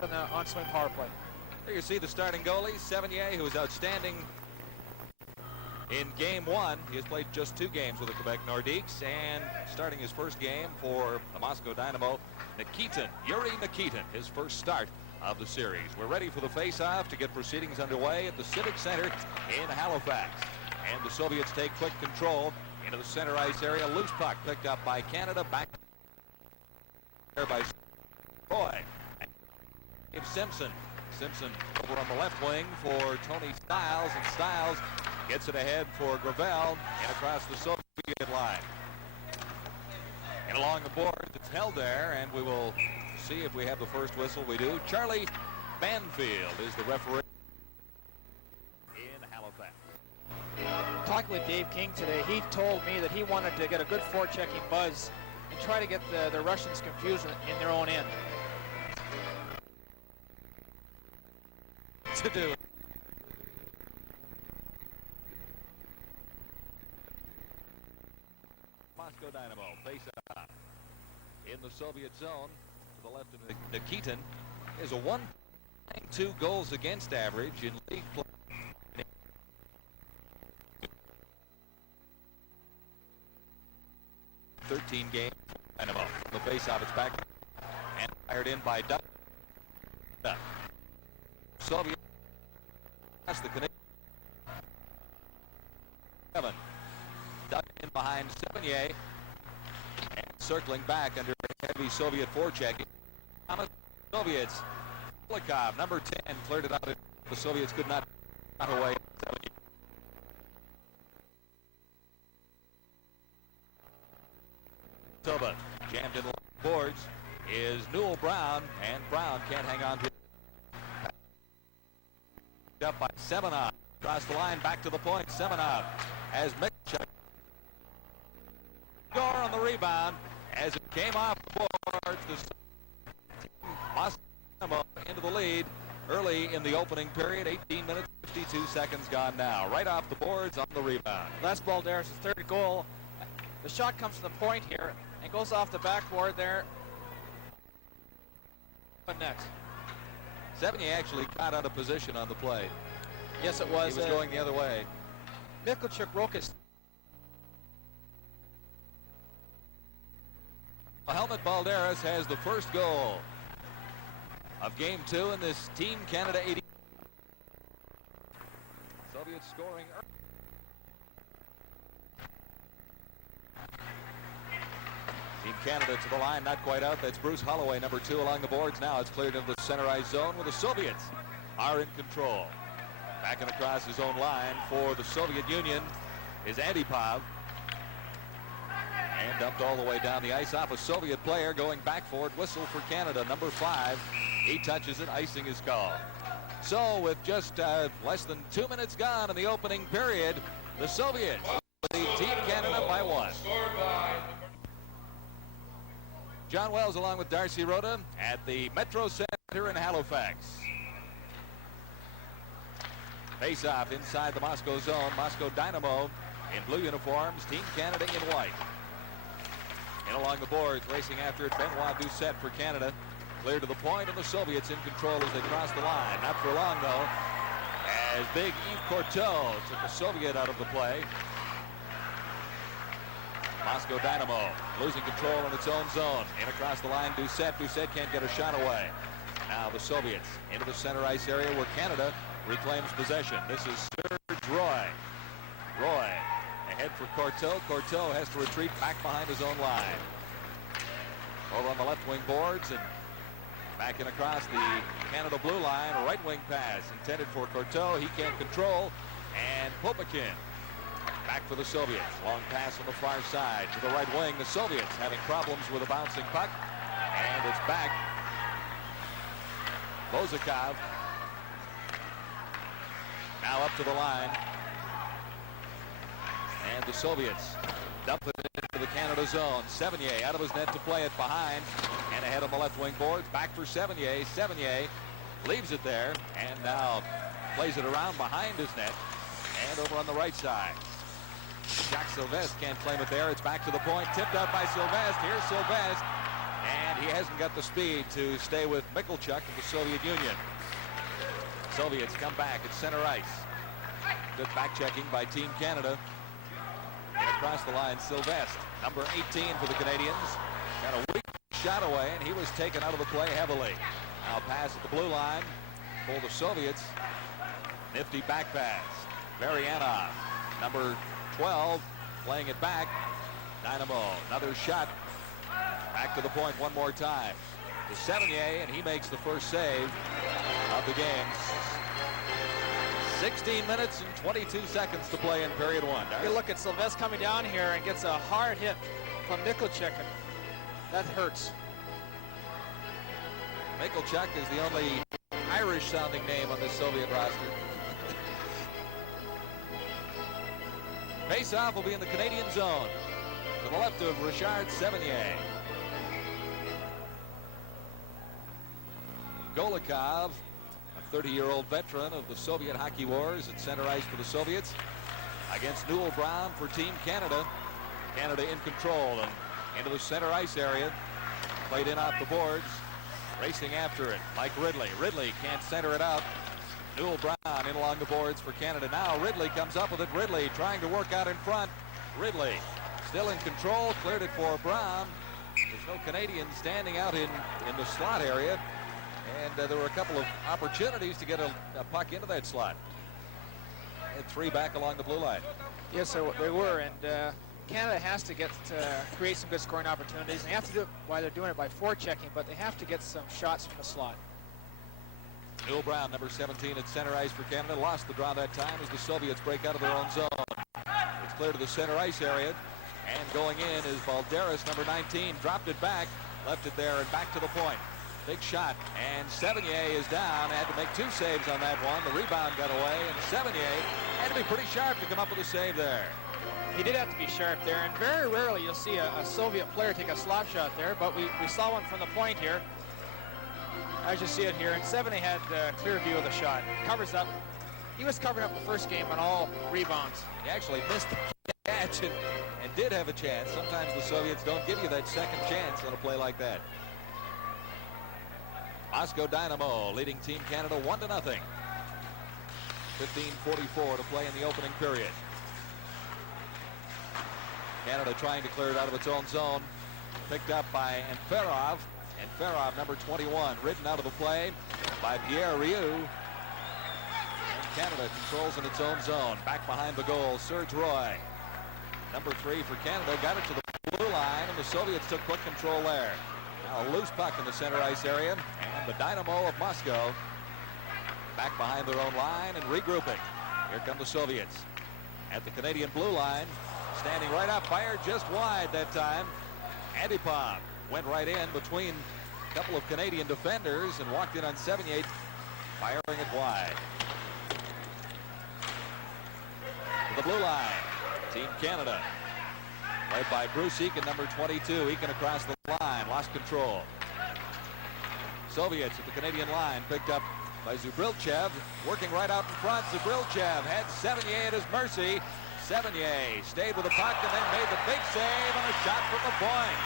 on the on-swing power play. There you see the starting goalie, Sevigny, who was outstanding in Game 1. He has played just 2 games with the Quebec Nordiques, and starting his first game for the Moscow Dynamo, Yuri Nikitin, his first start of the series. We're ready for the face-off to get proceedings underway at the Civic Center in Halifax. And the Soviets take quick control into the center ice area. Loose puck picked up by Canada. Back there by Roy. Simpson over on the left wing for Tony Stiles, and Stiles gets it ahead for Gravel and across the Soviet line. And along the board, it's held there, and we will see if we have the first whistle. We do. Charlie Banfield is the referee in Halifax. Talking with Dave King today, he told me that he wanted to get a good forechecking buzz and try to get the Russians confused in their own end. To do. Moscow Dynamo face off in the Soviet zone to the left of Nikitin. Is a 1.2 goals against average in league play. 13 games. Dynamo. The face off, it's back and fired in by Duck. Soviet. That's the Canadian. Kevin duck in behind Sevigny and circling back under heavy Soviet forechecking. Soviets. Kulikov, number 10, cleared it out. The Soviets could not get away. Toba jammed in the boards is Newell Brown, and Brown can't hang on to it. Up by Semenov, across the line, back to the point. Semenov has Mitchell. Score on the rebound as it came off the boards. The Moscow into the lead early in the opening period. 18 minutes, 52 seconds gone now. Right off the boards on the rebound. That's Balderas' third goal. The shot comes from the point here and goes off the backboard there. What next? Sevigny actually got out of position on the play. Yes, it was. He was going the other way. Mikkelchuk broke his. Helmut Balderas has the first goal of Game 2 in this Team Canada 80. Soviets scoring early. Team Canada to the line, not quite out. That's Bruce Holloway, number 2, along the boards. Now it's cleared into the center ice zone where the Soviets are in control. Back and across his own line for the Soviet Union is Antipov. And dumped all the way down the ice off a Soviet player going back for it. Whistle for Canada, number 5. He touches it, icing is called. So with just less than 2 minutes gone in the opening period, the Soviets lead Team Canada by 1. John Wells along with Darcy Rhoda at the Metro Center in Halifax. Face-off inside the Moscow zone. Moscow Dynamo in blue uniforms. Team Canada in white. And along the boards, racing after it, Benoit Doucette for Canada. Clear to the point, and the Soviets in control as they cross the line. Not for long, though, as big Yves Courteau took the Soviet out of the play. Moscow Dynamo losing control in its own zone. In across the line, Doucette. Doucette can't get a shot away. Now the Soviets into the center ice area where Canada reclaims possession. This is Serge Roy. Roy ahead for Courteau. Courteau has to retreat back behind his own line. Over on the left wing boards and back in across the Canada blue line. A right wing pass intended for Courteau. He can't control. And Popakin back for the Soviets. Long pass on the far side to the right wing. The Soviets having problems with a bouncing puck. And it's back. Bozakov now up to the line. And the Soviets dump it into the Canada zone. Sevigny out of his net to play it behind. And ahead on the left wing boards. Back for Sevigny. Sevigny leaves it there. And now plays it around behind his net. And over on the right side. Jacques Sylvestre can't claim it there. It's back to the point. Tipped out by Sylvestre. Here's Sylvestre. And he hasn't got the speed to stay with Michalchuk of the Soviet Union. Soviets come back at center ice. Good back checking by Team Canada. And across the line, Sylvestre, number 18 for the Canadians. Got a weak shot away, and he was taken out of the play heavily. Now pass at the blue line for the Soviets. Nifty back pass. Marianov, number 12, playing it back. Dynamo, another shot. Back to the point one more time. To Sevigny, and he makes the first save of the game. 16 minutes and 22 seconds to play in period one. You look at Sylvestre coming down here and gets a hard hit from Michalchuk, and that hurts. Michalchuk is the only Irish-sounding name on the Soviet roster. Face-off will be in the Canadian zone. To the left of Richard Sevigny. Golikov, a 30-year-old veteran of the Soviet hockey wars at center ice for the Soviets, against Newell Brown for Team Canada. Canada in control and into the center ice area. Played in off the boards. Racing after it, Mike Ridley. Ridley can't center it out. Newell Brown in along the boards for Canada. Now Ridley comes up with it. Ridley trying to work out in front. Ridley still in control. Cleared it for Brown. There's no Canadians standing out in the slot area. And there were a couple of opportunities to get a puck into that slot. And three back along the blue line. Yes, they were. And Canada has to create some good scoring opportunities. And they have to do it while they're doing it by forechecking, but they have to get some shots from the slot. Newell Brown, number 17 at center ice for Canada, lost the draw that time as the Soviets break out of their own zone. It's clear to the center ice area, and going in is Valderas, number 19, dropped it back, left it there, and back to the point. Big shot, and Sevigny is down. Had to make two saves on that one. The rebound got away, and Sevigny had to be pretty sharp to come up with a save there. He did have to be sharp there, and very rarely you'll see a Soviet player take a slap shot there, but we saw one from the point here. As you see it here, and Sevigny had a clear view of the shot. Covers up. He was covering up the first game on all rebounds. He actually missed the catch and did have a chance. Sometimes the Soviets don't give you that second chance on a play like that. Moscow Dynamo leading Team Canada 1-0. 15:44 to play in the opening period. Canada trying to clear it out of its own zone. Picked up by Enferov. Enferov, number 21, ridden out of the play by Pierre Rioux. And Canada controls in its own zone. Back behind the goal, Serge Roy. Number 3 for Canada, got it to the blue line, and the Soviets took quick control there. Now a loose puck in the center ice area, and the Dynamo of Moscow back behind their own line and regrouping. Here come the Soviets at the Canadian blue line, standing right up, fired just wide that time. Antipov went right in between a couple of Canadian defenders and walked in on 78, firing it wide. To the blue line, Team Canada, led by Bruce Eakin, number 22. Eakin across the line, lost control. Soviets at the Canadian line, picked up by Zubrilchev, working right out in front. Zubrilchev had Sevigny at his mercy. Sevigny stayed with the puck and then made the big save on a shot from the point.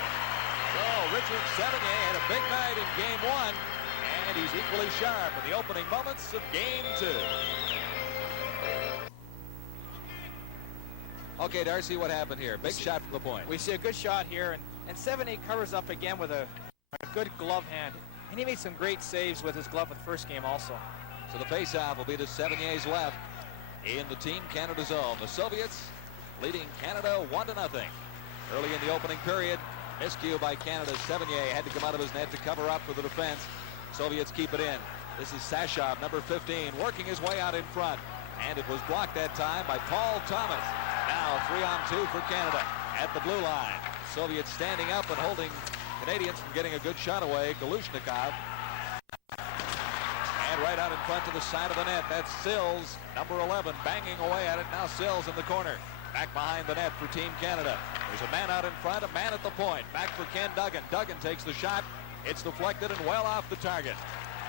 So Richard Sevigny had a big night in game one, and he's equally sharp in the opening moments of game two. Okay, Darcy, what happened here? Big shot from the point. We see a good shot here, and Sevigny covers up again with a good glove hand. And he made some great saves with his glove with the first game also. So the faceoff will be to Sevigny's left in the Team Canada zone. The Soviets leading Canada 1-0. Early in the opening period, miscue by Canada. Sevigny had to come out of his net to cover up for the defense. Soviets keep it in. This is Sashov, number 15, working his way out in front. And it was blocked that time by Paul Thomas. Now 3-on-2 for Canada at the blue line. Soviets standing up and holding Canadians from getting a good shot away. Galushnikov. And right out in front to the side of the net. That's Sills, number 11, banging away at it. Now Sills in the corner. Back behind the net for Team Canada. There's a man out in front, a man at the point. Back for Ken Duggan. Duggan takes the shot. It's deflected and well off the target.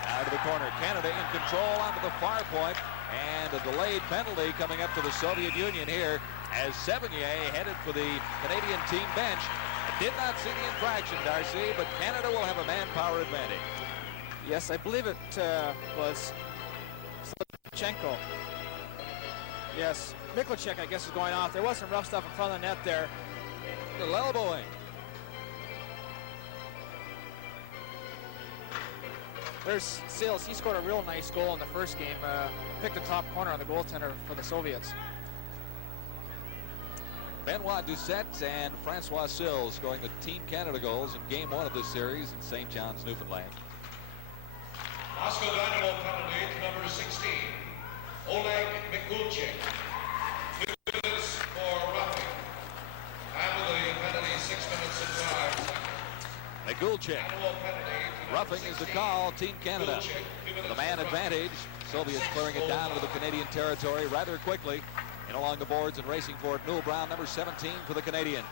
Now to the corner. Canada in control onto the far point. And a delayed penalty coming up to the Soviet Union here as Sevigny headed for the Canadian team bench. Did not see the infraction, Darcy, but Canada will have a manpower advantage. Yes, I believe it was Slipchenko. Yes, Miklicek, I guess, is going off. There was some rough stuff in front of the net there. Little elbowing. There's Sales. He scored a real nice goal in the first game. Picked the top corner on the goaltender for the Soviets. Benoit Doucette and Francois Sills scoring the Team Canada goals in Game 1 of this series in St. John's, Newfoundland. Moscow Dynamo penalty to number 16, Oleg Mikulchik. 2 minutes for roughing. Time of the penalty, 6 minutes and 5 seconds. Mikulchik. Roughing is the call. Team Canada. The man advantage. Soviets clearing it down into the Canadian territory rather quickly. And along the boards and racing for it, Newell Brown, number 17 for the Canadians.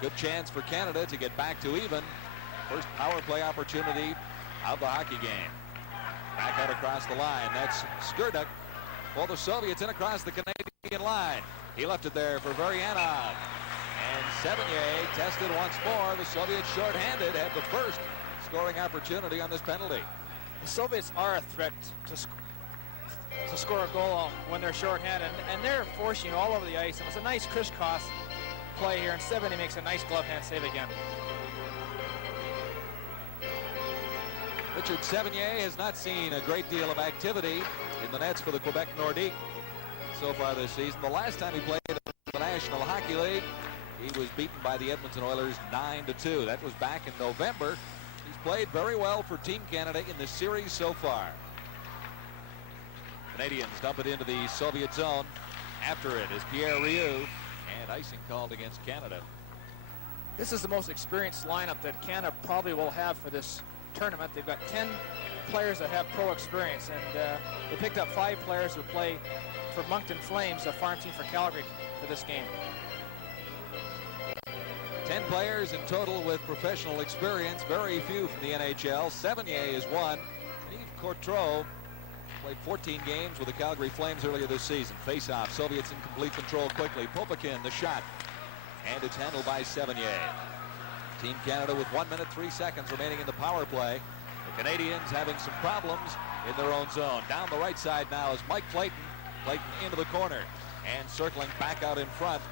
Good chance for Canada to get back to even. First power play opportunity of the hockey game. Back out across the line. That's Skurduk for the Soviets and across the Canadian line. He left it there for Varianov. And Sevigny tested once more. The Soviets shorthanded had the first scoring opportunity on this penalty. The Soviets are a threat to score a goal when they're shorthanded, and they're forcing you all over the ice. And it's a nice crisscross play here, and Sevigny makes a nice glove hand save again. Richard Sevigny has not seen a great deal of activity in the nets for the Quebec Nordique so far this season. The last time he played in the National Hockey League, he was beaten by the Edmonton Oilers 9-2. That was back in November. He's played very well for Team Canada in the series so far. Canadians dump it into the Soviet zone. After it is Pierre Rioux, and icing called against Canada. This is the most experienced lineup that Canada probably will have for this tournament. They've got 10 players that have pro experience, and they picked up 5 players who play for Moncton Flames, a farm team for Calgary, for this game. 10 players in total with professional experience, very few from the NHL. Sevigny is one. Yves Courtreau played 14 games with the Calgary Flames earlier this season. Face-off, Soviets in complete control quickly. Popakin, the shot, and it's handled by Sevigny. Team Canada with 1 minute 3 seconds remaining in the power play. The Canadians having some problems in their own zone. Down the right side now is Mike Clayton. Clayton into the corner and circling back out in front.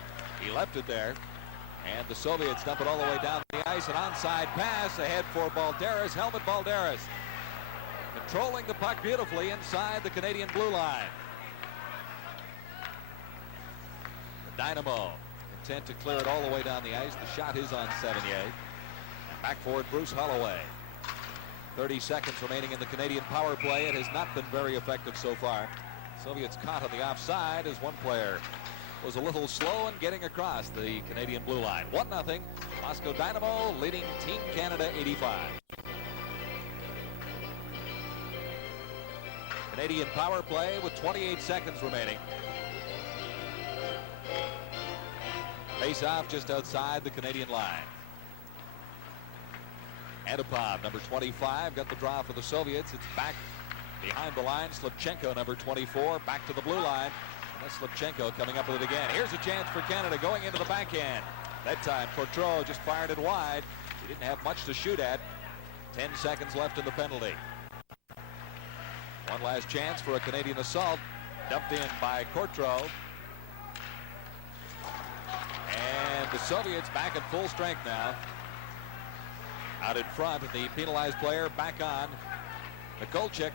He left it there. And the Soviets dump it all the way down the ice. An onside pass ahead for Balderas. Helmut Balderas controlling the puck beautifully inside the Canadian blue line. The Dynamo intent to clear it all the way down the ice. The shot is on Sevigny. And back forward, Bruce Holloway. 30 seconds remaining in the Canadian power play. It has not been very effective so far. Soviets caught on the offside as one player was a little slow in getting across the Canadian blue line. 1-0. Moscow Dynamo leading Team Canada 85. Canadian power play with 28 seconds remaining. Face-off just outside the Canadian line. Antipov, number 25, got the draw for the Soviets. It's back behind the line. Slipchenko, number 24, back to the blue line. And that's Slipchenko coming up with it again. Here's a chance for Canada going into the backhand. That time, Courtreau just fired it wide. He didn't have much to shoot at. 10 seconds left in the penalty. One last chance for a Canadian assault. Dumped in by Courtreau. And the Soviets back at full strength now. Out in front, and the penalized player back on. Mikulchik.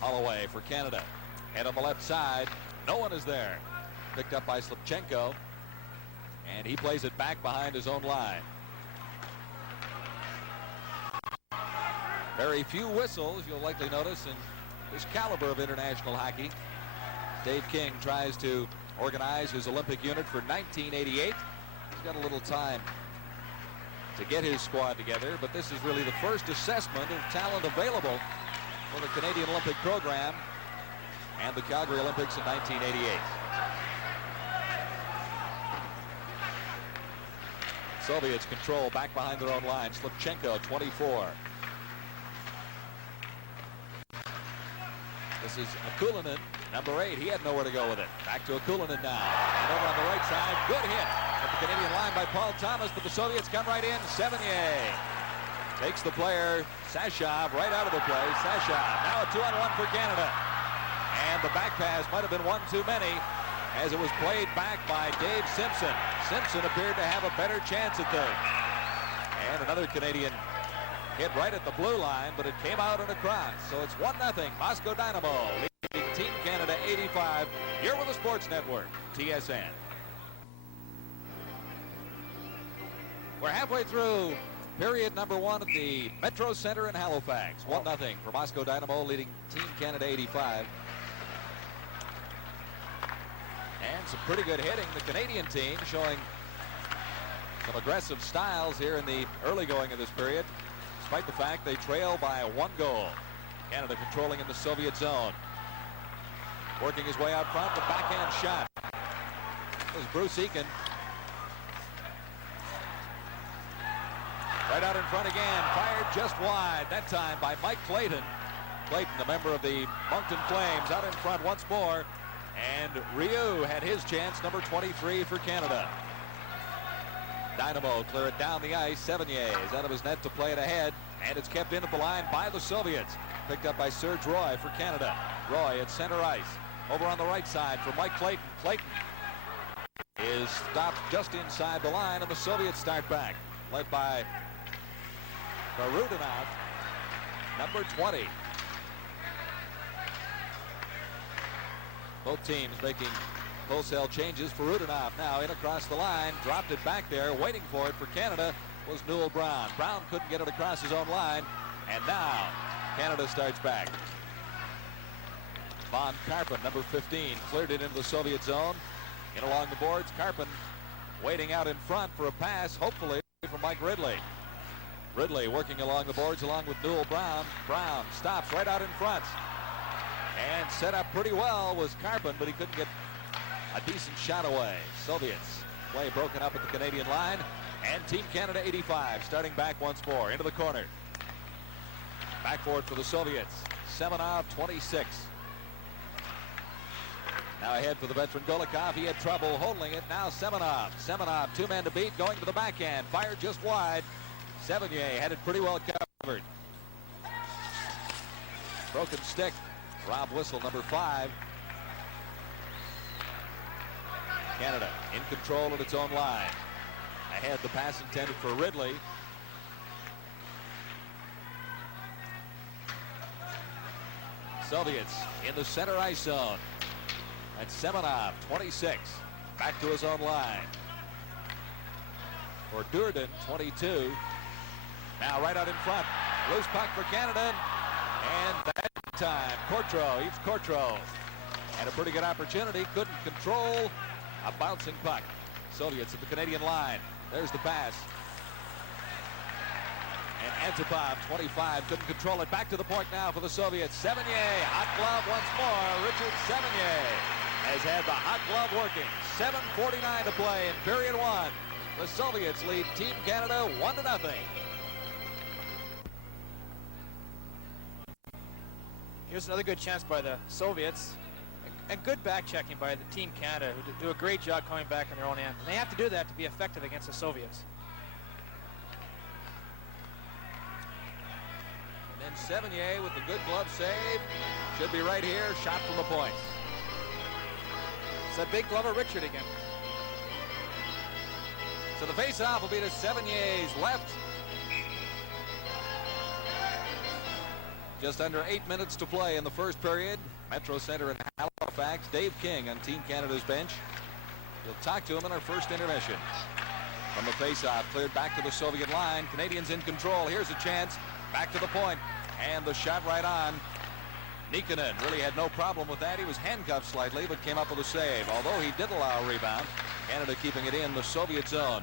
Holloway for Canada. And on the left side, no one is there. Picked up by Slipchenko. And he plays it back behind his own line. Very few whistles, you'll likely notice, in this caliber of international hockey. Dave King tries to organize his Olympic unit for 1988. He's got a little time to get his squad together, but this is really the first assessment of talent available for the Canadian Olympic program and the Calgary Olympics in 1988. Soviets control back behind their own line. Slipchenko, 24. The is Akulinen, number 8. He had nowhere to go with it. Back to Akulinen now. And over on the right side, good hit at the Canadian line by Paul Thomas, but the Soviets come right in. Sevigny takes the player, Sashov, right out of the play. Sashov, now a 2-on-1 for Canada. And the back pass might have been one too many as it was played back by Dave Simpson. Simpson appeared to have a better chance at third. And another Canadian hit right at the blue line, but it came out and across. So it's 1-0 Moscow Dynamo leading Team Canada 85 here with the Sports Network, TSN. We're halfway through period number 1 at the Metro Center in Halifax. 1-0 for Moscow Dynamo leading Team Canada 85. And some pretty good hitting. The Canadian team showing some aggressive styles here in the early going of this period, despite the fact they trail by 1 goal. Canada controlling in the Soviet zone. Working his way out front, the backhand shot. There's Bruce Eakin. Right out in front again, fired just wide, that time by Mike Clayton. Clayton, the member of the Moncton Flames, out in front once more. And Ryu had his chance, number 23 for Canada. Dynamo clear it down the ice. Sevigny is out of his net to play it ahead, and it's kept in at the line by the Soviets. Picked up by Serge Roy for Canada. Roy at center ice. Over on the right side for Mike Clayton. Clayton is stopped just inside the line, and the Soviets start back. Led by Barudinov, number 20. Both teams making wholesale changes. For Rudinov now in across the line, dropped it back there, waiting for it for Canada was Newell Brown. Brown couldn't get it across his own line, and now Canada starts back. Von Karpin, number 15, cleared it into the Soviet zone. In along the boards, Karpin waiting out in front for a pass, hopefully from Mike Ridley. Ridley working along the boards along with Newell Brown. Brown stops right out in front. And set up pretty well was Karpin, but he couldn't get a decent shot away. Soviets play broken up at the Canadian line, and Team Canada 85 starting back once more into the corner. Back forward for the Soviets. Semenov, 26. Now ahead for the veteran Golikov. He had trouble holding it. Now Semenov. Semenov, 2 men to beat, going to the backhand. Fired just wide. Sevigny had it pretty well covered. Broken stick. Rob Whistle, number 5. Canada in control of its own line. Ahead, the pass intended for Ridley. Soviets in the center ice zone. That's Semenov, 26. Back to his own line. For Durden, 22. Now right out in front. Loose puck for Canada. And that time, Courtreau, Yves Courtreau had a pretty good opportunity, couldn't control a bouncing puck. Soviets at the Canadian line. There's the pass. And Antipov, 25, couldn't control it. Back to the point now for the Soviets. Sevigny, hot glove once more. Richard Sevigny has had the hot glove working. 7:49 to play in period 1. The Soviets lead Team Canada 1-0. Here's another good chance by the Soviets. And good back checking by the Team Canada, who do a great job coming back on their own end. And they have to do that to be effective against the Soviets. And then Sevigny with the good glove save. Should be right here, shot from the point. It's that big glover Richard again. So the face-off will be to Sevigny's left. Just under 8 minutes to play in the first period. Metro Center in Halifax. Dave King on Team Canada's bench. We'll talk to him in our first intermission. From the face-off, cleared back to the Soviet line. Canadians in control. Here's a chance. Back to the point. And the shot right on. Nikkanen really had no problem with that. He was handcuffed slightly, but came up with a save. Although he did allow a rebound. Canada keeping it in the Soviet zone.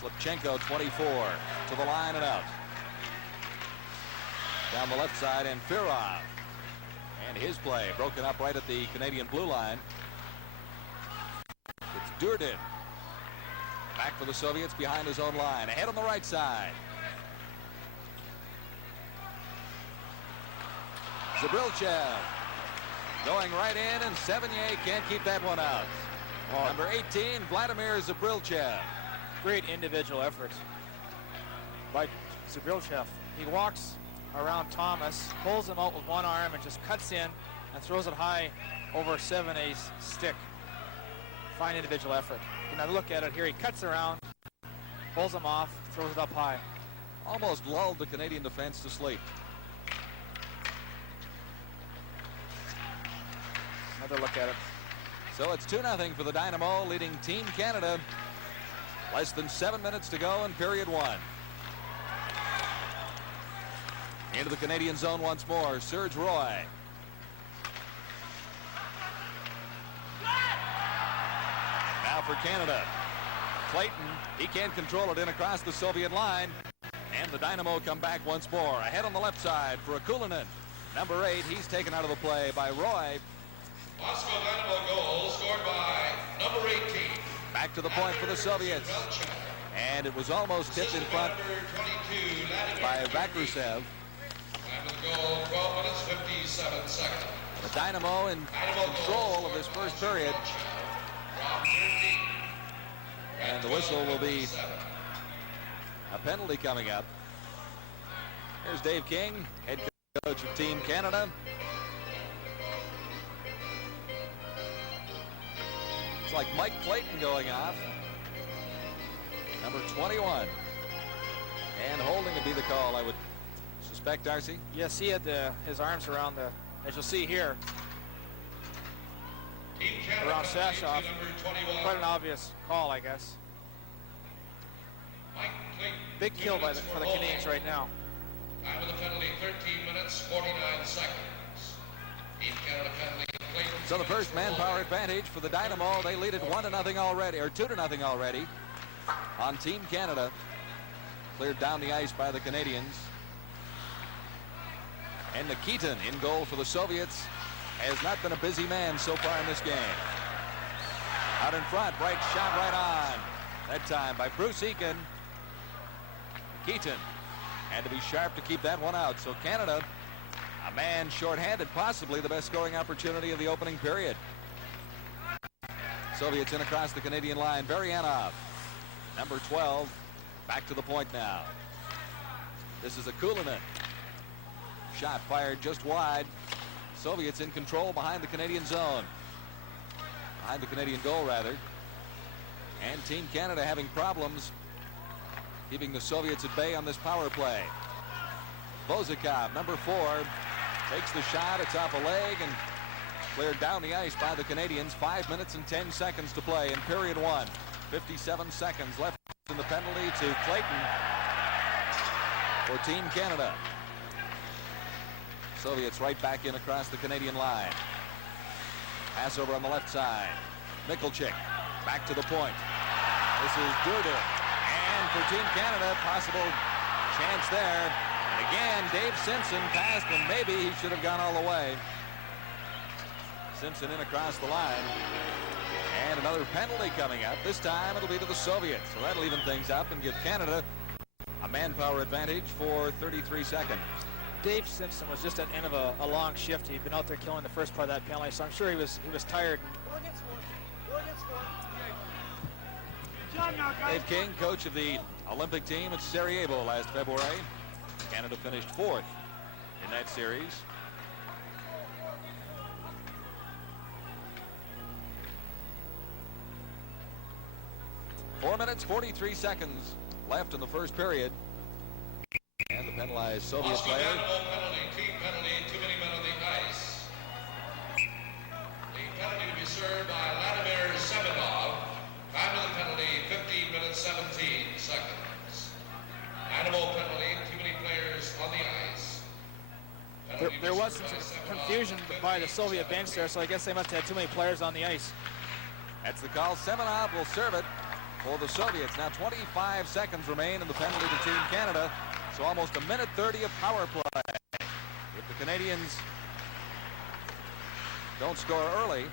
Slipchenko, 24, to the line and out. Down the left side, and Firov. And his play broken up right at the Canadian blue line. It's Durden. Back for the Soviets behind his own line. Ahead on the right side. Zabrilchev going right in, and Sevigny can't keep that one out. Number 18, Vladimir Zabrilchev. Great individual effort by Zabrilchev. He walks around Thomas, pulls him out with one arm, and just cuts in and throws it high over Sevigny's stick. Fine individual effort. Now look at it here. He cuts around, pulls him off, throws it up high. Almost lulled the Canadian defense to sleep. Another look at it. So it's 2-0 for the Dynamo, leading Team Canada. Less than 7 minutes to go in period one. Into the Canadian zone once more, Serge Roy. Now for Canada. Clayton, he can't control it in across the Soviet line. And the Dynamo come back once more. Ahead on the left side for Akulinen. Number 8, he's taken out of the play by Roy. Moscow Dynamo goal scored by number 18. Back to the point for the Soviets. And it was almost tipped in front by Vakrusev. Time of the goal, 12 minutes, 57 seconds. The Dynamo in control of this first period. And the whistle will be a penalty coming up. Here's Dave King, head coach of Team Canada. It's like Mike Clayton going off. Number 21. And holding would be the call, I would suspect, Darcy. Yes, he had his arms around the, as you'll see here, around Sashov. Quite an obvious call, I guess. Big kill by for the Canadians right now. Time of the penalty, 13 minutes, 49 seconds. Team Canada penalty. So the first manpower advantage for the Dynamo. They lead it 1-0 already, or 2-0 already on Team Canada. Cleared down the ice by the Canadians. And Nikitin in goal for the Soviets. Has not been a busy man so far in this game. Out in front, right shot right on. That time by Bruce Eakin. Keaton had to be sharp to keep that one out. So Canada, a man shorthanded, possibly the best scoring opportunity of the opening period. Soviets in across the Canadian line. Varyanov, number 12, back to the point now. This is Akulinen. Shot fired just wide. Soviets in control behind the Canadian zone. Behind the Canadian goal, rather. And Team Canada having problems keeping the Soviets at bay on this power play. Bozikov, number 4, takes the shot. It's off a leg and cleared down the ice by the Canadians. 5 minutes and 10 seconds to play in period one. 57 seconds left in the penalty to Clayton for Team Canada. Soviets right back in across the Canadian line. Pass over on the left side. Mikulchik back to the point. This is Durden. And for Team Canada, possible chance there. And again, Dave Simpson passed, and maybe he should have gone all the way. Simpson in across the line. And another penalty coming up. This time it'll be to the Soviets. So that'll even things up and give Canada a manpower advantage for 33 seconds. Dave Simpson was just at the end of a long shift. He'd been out there killing the first part of that penalty, so I'm sure he was tired. Dave King, coach of the Olympic team at Sarajevo last February. Canada finished 4th in that series. Four minutes, 43 seconds left in the first period. And the penalized Soviet player. Penalty, team penalty, too many men on the ice. The penalty to be served by Vladimir Semenov. Time of the penalty, 15 minutes, 17 seconds. Animal penalty, too many players on the ice. There was some confusion by the Soviet bench there, so I guess they must have had too many players on the ice. That's the call. Semenov will serve it for the Soviets. Now 25 seconds remain in the penalty to Team Canada. So almost 1:30 of power play. If the Canadians don't score early,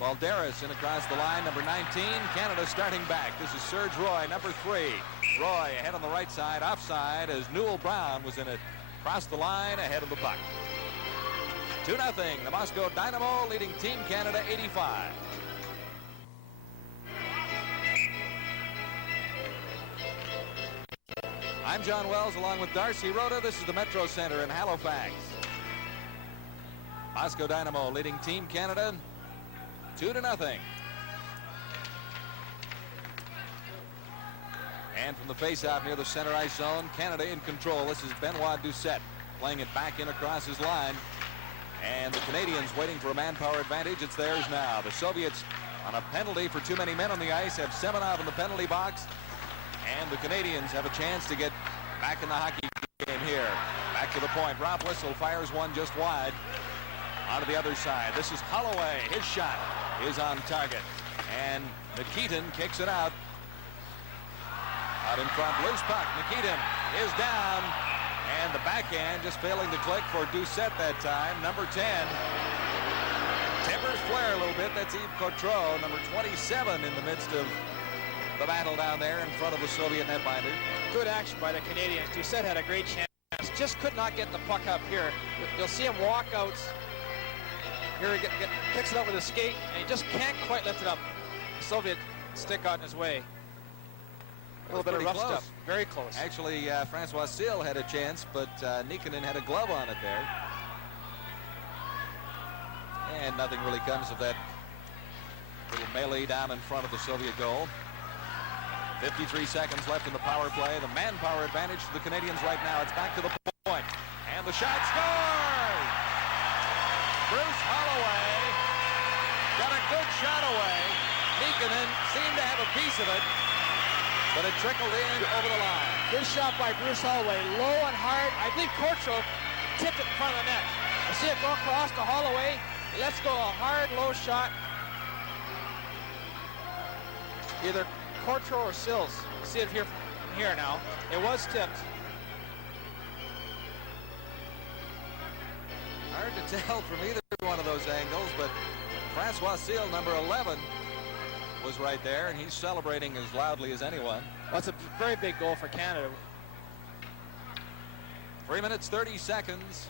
Valderas in across the line, number 19. Canada starting back. This is Serge Roy, number 3. Roy ahead on the right side, offside, as Newell Brown was in it. Across the line, ahead of the puck. 2-0. The Moscow Dynamo leading Team Canada 85. I'm John Wells along with Darcy Rhoda. This is the Metro Center in Halifax. Moscow Dynamo leading Team Canada 2-0. And from the face-off near the center ice zone, Canada in control. This is Benoit Doucette playing it back in across his line. And the Canadians waiting for a manpower advantage. It's theirs now. The Soviets on a penalty for too many men on the ice have Semenov in the penalty box. And the Canadians have a chance to get back in the hockey game here. Back to the point. Rob Whistle fires one just wide. Onto the other side. This is Holloway. His shot is on target. And Nikitin kicks it out. Out in front. Loose puck. Nikitin is down. And the backhand just failing to click for Doucette that time. Number 10. Timbers flare a little bit. That's Yves Coutreau, number 27 in the midst of the battle down there in front of the Soviet netminder. Good action by the Canadians. Doucette had a great chance. Just could not get the puck up here. You'll see him walk out. Here he kicks it up with his skate, and he just can't quite lift it up. The Soviet stick got in his way. A little bit of rough stuff. Very close. Actually, Francois Seal had a chance, but Nikkanen had a glove on it there. And nothing really comes of that little melee down in front of the Soviet goal. 53 seconds left in the power play. The manpower advantage to the Canadians right now. It's back to the point. And the shot scores! Bruce Holloway got a good shot away. Nikkanen seemed to have a piece of it, but it trickled in over the line. Good shot by Bruce Holloway. Low and hard. I think Coutreau tipped it in front of the net. I see it go across to Holloway. Let's go a hard, low shot. Either Coutreau or Sills. See it here from here now. It was tipped. Hard to tell from either one of those angles, but Francois Seal, number 11, was right there, and he's celebrating as loudly as anyone. That's a very big goal for Canada. 3 minutes, 30 seconds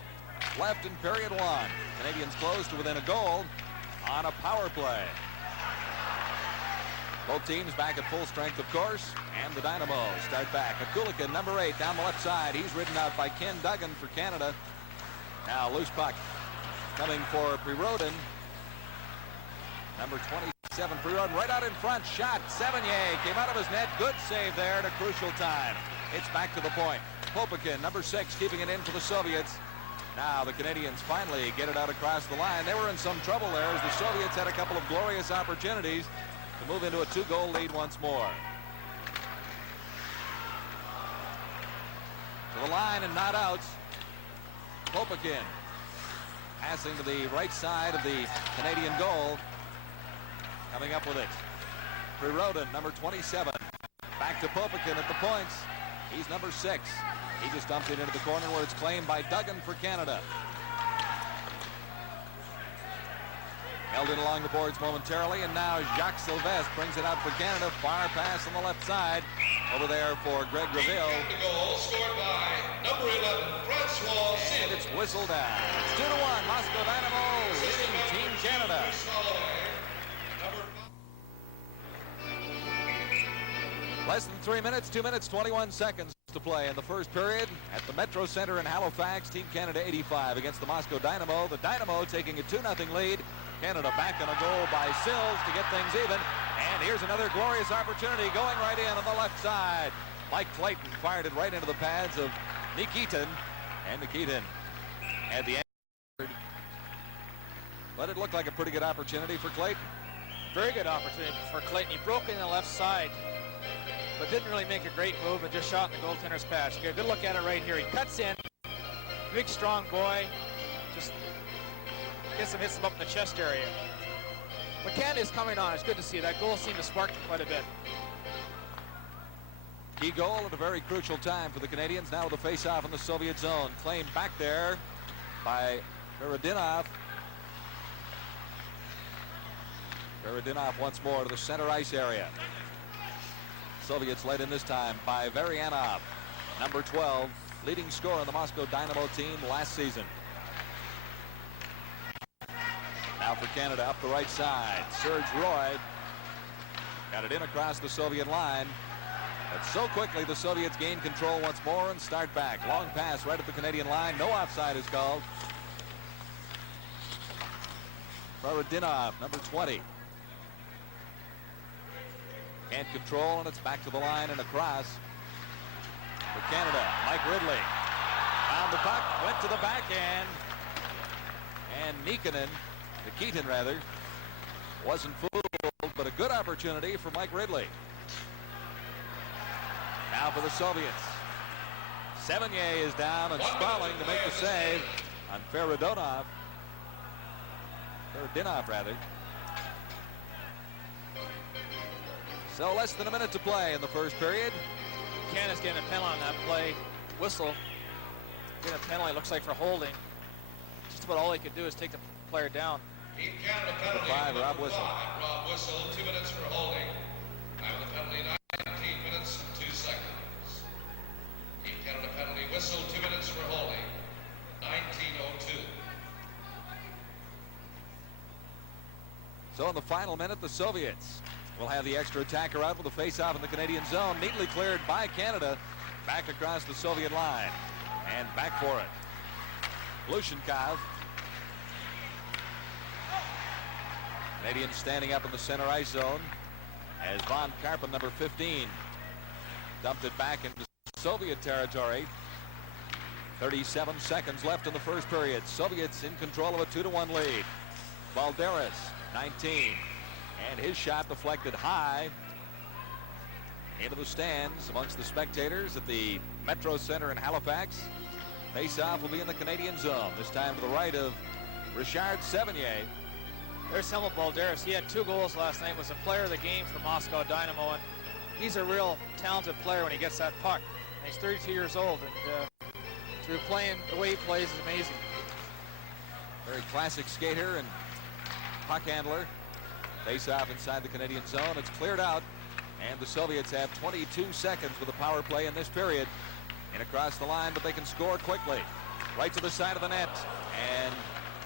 left in period 1. Canadians close to within a goal on a power play. Both teams back at full strength, of course, and the Dynamo start back. Akulikin, number 8, down the left side. He's ridden out by Ken Duggan for Canada. Now loose puck coming for Prirodin. Number 27, Prirodin right out in front. Shot, Sevigny came out of his net. Good save there at a crucial time. It's back to the point. Popikin, number 6, keeping it in for the Soviets. Now the Canadians finally get it out across the line. They were in some trouble there as the Soviets had a couple of glorious opportunities to move into a 2-goal lead once more. To the line and not out. Popikin passing to the right side of the Canadian goal. Coming up with it. Prirodin, number 27. Back to Popikin at the points. He's number 6. He just dumped it into the corner where it's claimed by Duggan for Canada. Held in along the boards momentarily, and now Jacques Sylvestre brings it out for Canada. Far pass on the left side. Over there for Greg Reville. The goal scored by number 11, Francois Seal. And it's whistled down. It's 2-1. Moscow Dynamo leading Team Canada. Less than 3 minutes, 2 minutes, 21 seconds to play in the first period at the Metro Center in Halifax. Team Canada 85 against the Moscow Dynamo. The Dynamo taking a 2-0 lead. Canada back on a goal by Sills to get things even. And here's another glorious opportunity going right in on the left side. Mike Clayton fired it right into the pads of Nikitin. And Nikitin had the answer. But it looked like a pretty good opportunity for Clayton. Very good opportunity for Clayton. He broke in the left side, but didn't really make a great move and just shot in the goaltender's pass. You get a good look at it right here. He cuts in. Big, strong boy. Just hits him up in the chest area. But Canada's coming on. It's good to see. That goal seemed to spark him quite a bit. Key goal at a very crucial time for the Canadians. Now with a face-off in the Soviet zone. Claimed back there by Mirodinov. Varadinov once more to the center ice area. Soviets led in this time by Varianov, number 12, leading scorer on the Moscow Dynamo team last season. Now for Canada up the right side. Serge Roy got it in across the Soviet line. But so quickly the Soviets gain control once more and start back. Long pass right at the Canadian line. No offside is called. Varadinov, number 20. Can't control, and it's back to the line and across. For Canada, Mike Ridley found the puck, went to the backhand, and Nikitin rather, wasn't fooled, but a good opportunity for Mike Ridley. Now for the Soviets. Sevigny is down and sprawling to make the save on Varadinov. So less than a minute to play in the first period. Canada's getting a penalty on that play. Whistle. Getting a penalty, looks like, for holding. Just about all they could do is take the player down. Team Canada penalty. 5, Rob Whistle. Rob Whistle, 2 minutes for holding. Time of the penalty, 19 minutes and 2 seconds. Team Canada penalty whistle, 2 minutes for holding. 19:02. So in the final minute, the Soviets will have the extra attacker out with a face-off in the Canadian zone. Neatly cleared by Canada. Back across the Soviet line. And back for it. Lushenkov. Canadians standing up in the center ice zone as Von Karpen, number 15, dumped it back into Soviet territory. 37 seconds left in the first period. Soviets in control of a 2-1 lead. Balderas, 19. And his shot deflected high into the stands amongst the spectators at the Metro Center in Halifax. Face-off will be in the Canadian zone, this time to the right of Richard Sevigny. There's Helmut Balderas. He had 2 goals last night, was a player of the game for Moscow Dynamo, and he's a real talented player when he gets that puck. And he's 32 years old, and to be playing the way he plays is amazing. Very classic skater and puck handler. Face-off inside the Canadian zone. It's cleared out, and the Soviets have 22 seconds with a power play in this period. And across the line, but they can score quickly. Right to the side of the net, and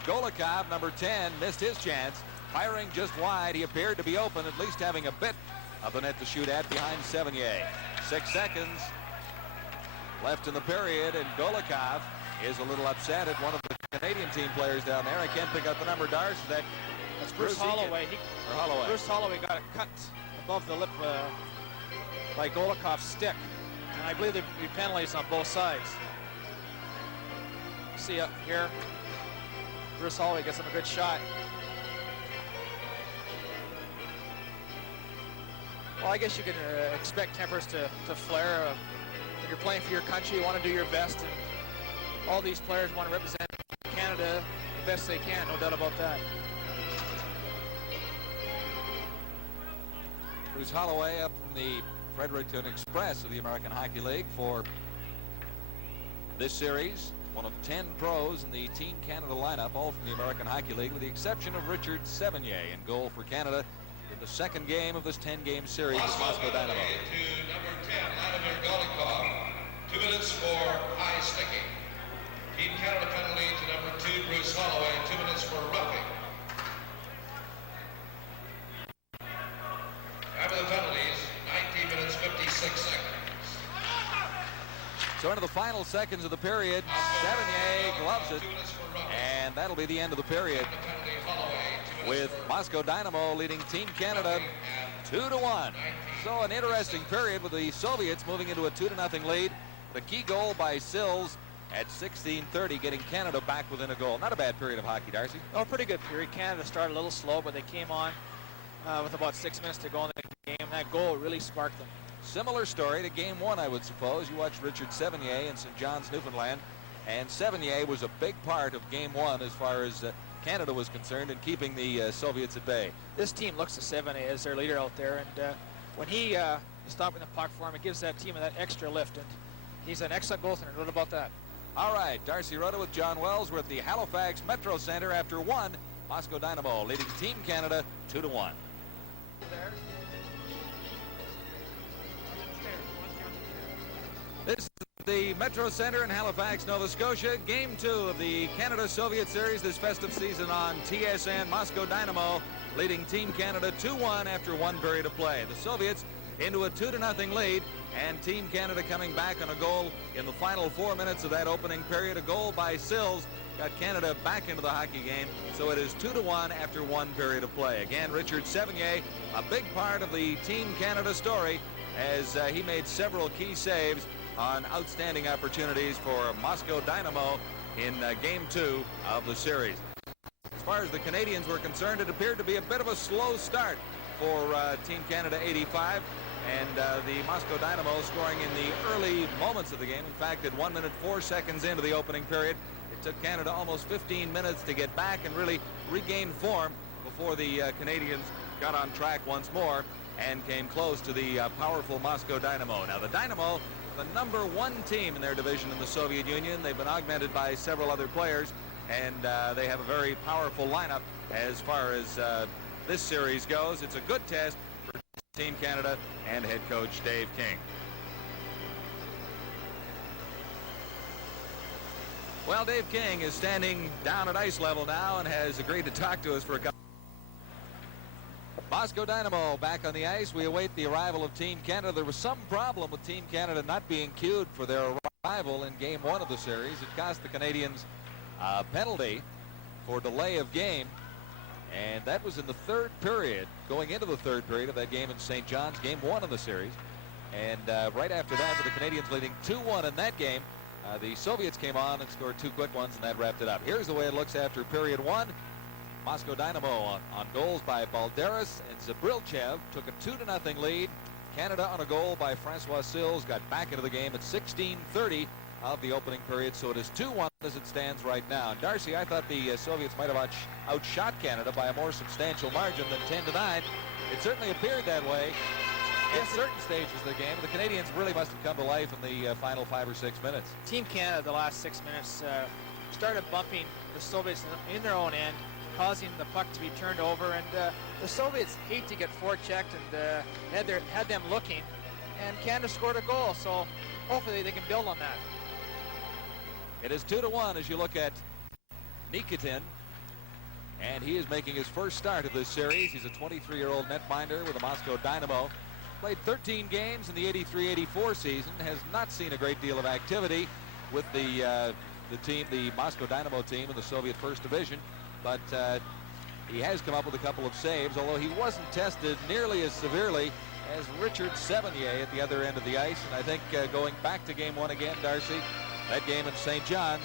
Golikov, number 10, missed his chance. Firing just wide. He appeared to be open, at least having a bit of the net to shoot at behind Sevigny. 6 seconds left in the period, and Golikov is a little upset at one of the Canadian team players down there. I can't pick out the number, Darce. That's Bruce Holloway. Bruce Holloway got a cut above the lip by Golikov's stick. And I believe there'd be penalties on both sides. See up here, Bruce Holloway gets him a good shot. Well, I guess you can expect tempers to flare. When you're playing for your country, you want to do your best, and all these players want to represent Canada the best they can, no doubt about that. Bruce Holloway up from the Fredericton Express of the American Hockey League for this series. One of 10 pros in the Team Canada lineup, all from the American Hockey League, with the exception of Richard Sevigny in goal for Canada in the second game of this 10-game series with Moscow Dynamo. To number 10, Vladimir Golikov. 2 minutes for high sticking. Team Canada penalty to number 2, Bruce Holloway. 2 minutes for roughing. After the penalties, 19 minutes, 56 seconds. So into the final seconds of the period, Sevigny gloves it, and that'll be the end of the period, with Moscow Dynamo leading Team Canada 2-1. So an interesting period with the Soviets moving into a 2-0 lead. The key goal by Sills at 16:30, getting Canada back within a goal. Not a bad period of hockey, Darcy. Oh, pretty good period. Canada started a little slow, but they came on with about 6 minutes to go in the game. That goal really sparked them. Similar story to Game 1, I would suppose. You watched Richard Sevigny in St. John's, Newfoundland, and Sevigny was a big part of Game 1 as far as Canada was concerned in keeping the Soviets at bay. This team looks to Sevigny as their leader out there, and when he is stopping the puck for him, it gives that team that extra lift, and he's an excellent goaltender. What about that? All right, Darcy Rhoda with John Wells. We're at the Halifax Metro Center after 1. Moscow Dynamo leading Team Canada 2-1. This is the Metro Center in Halifax, Nova Scotia. Game 2 of the Canada-Soviet Series this festive season on TSN. Moscow Dynamo leading Team Canada 2-1 after one period of play. The Soviets into a 2-0 lead, and Team Canada coming back on a goal in the final 4 minutes of that opening period. A goal by Sills got Canada back into the hockey game, so it is 2-1 after one period of play. Again, Richard Sevigny, a big part of the Team Canada story, as he made several key saves on outstanding opportunities for Moscow Dynamo in Game 2 of the series. As far as the Canadians were concerned, it appeared to be a bit of a slow start for Team Canada 85, and the Moscow Dynamo scoring in the early moments of the game. In fact, at 1 minute 4 seconds into the opening period, it took Canada almost 15 minutes to get back and really regain form before the Canadians got on track once more and came close to the powerful Moscow Dynamo. Now, the Dynamo, the #1 team in their division in the Soviet Union. They've been augmented by several other players, and they have a very powerful lineup as far as this series goes. It's a good test for Team Canada and head coach Dave King. Well, Dave King is standing down at ice level now and has agreed to talk to us for a couple. Moscow Dynamo back on the ice. We await the arrival of Team Canada. There was some problem with Team Canada not being cued for their arrival in Game 1 of the series. It cost the Canadians a penalty for delay of game, and that was in the third period, going into the third period of that game in St. John's, Game 1 of the series. And right after that, with the Canadians leading 2-1 in that game, the Soviets came on and scored 2 quick ones, and that wrapped it up. Here's the way it looks after period 1. Moscow Dynamo on goals by Balderas and Zabrilchev took a 2-0 lead. Canada on a goal by Francois Sills got back into the game at 16:30 of the opening period, so it is 2-1 as it stands right now. And Darcy, I thought the Soviets might have outshot Canada by a more substantial margin than 10-9. It certainly appeared that way at certain stages of the game. The Canadians really must have come to life in the final 5 or 6 minutes. Team Canada, the last 6 minutes, started bumping the Soviets in their own end, causing the puck to be turned over, and the Soviets hate to get forechecked, and had them looking, and Canada scored a goal, so hopefully they can build on that. It is 2-1 as you look at Nikitin, and he is making his first start of this series. He's a 23-year-old netminder with the Moscow Dynamo. Played 13 games in the 83-84 season, has not seen a great deal of activity with the team, the Moscow Dynamo team in the Soviet First Division, but he has come up with a couple of saves, although he wasn't tested nearly as severely as Richard Sevigny at the other end of the ice. And I think going back to Game 1 again, Darcy, that game in St. John's,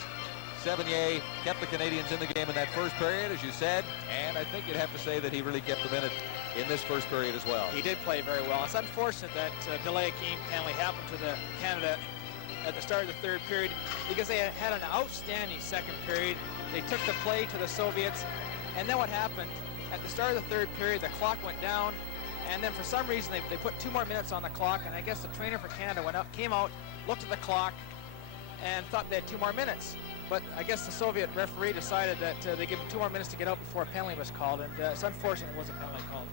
Sevigny kept the Canadians in the game in that first period, as you said, and I think you'd have to say that he really kept them in it in this first period as well. He did play very well. It's unfortunate that delay of game penalty happened to the Canada at the start of the third period, because they had an outstanding second period. They took the play to the Soviets, and then what happened at the start of the third period, the clock went down, and then for some reason they put 2 more minutes on the clock, and I guess the trainer for Canada came out, looked at the clock, and thought they had 2 more minutes. But I guess the Soviet referee decided that they give them 2 more minutes to get out before a penalty was called, and it's unfortunate it was a penalty called.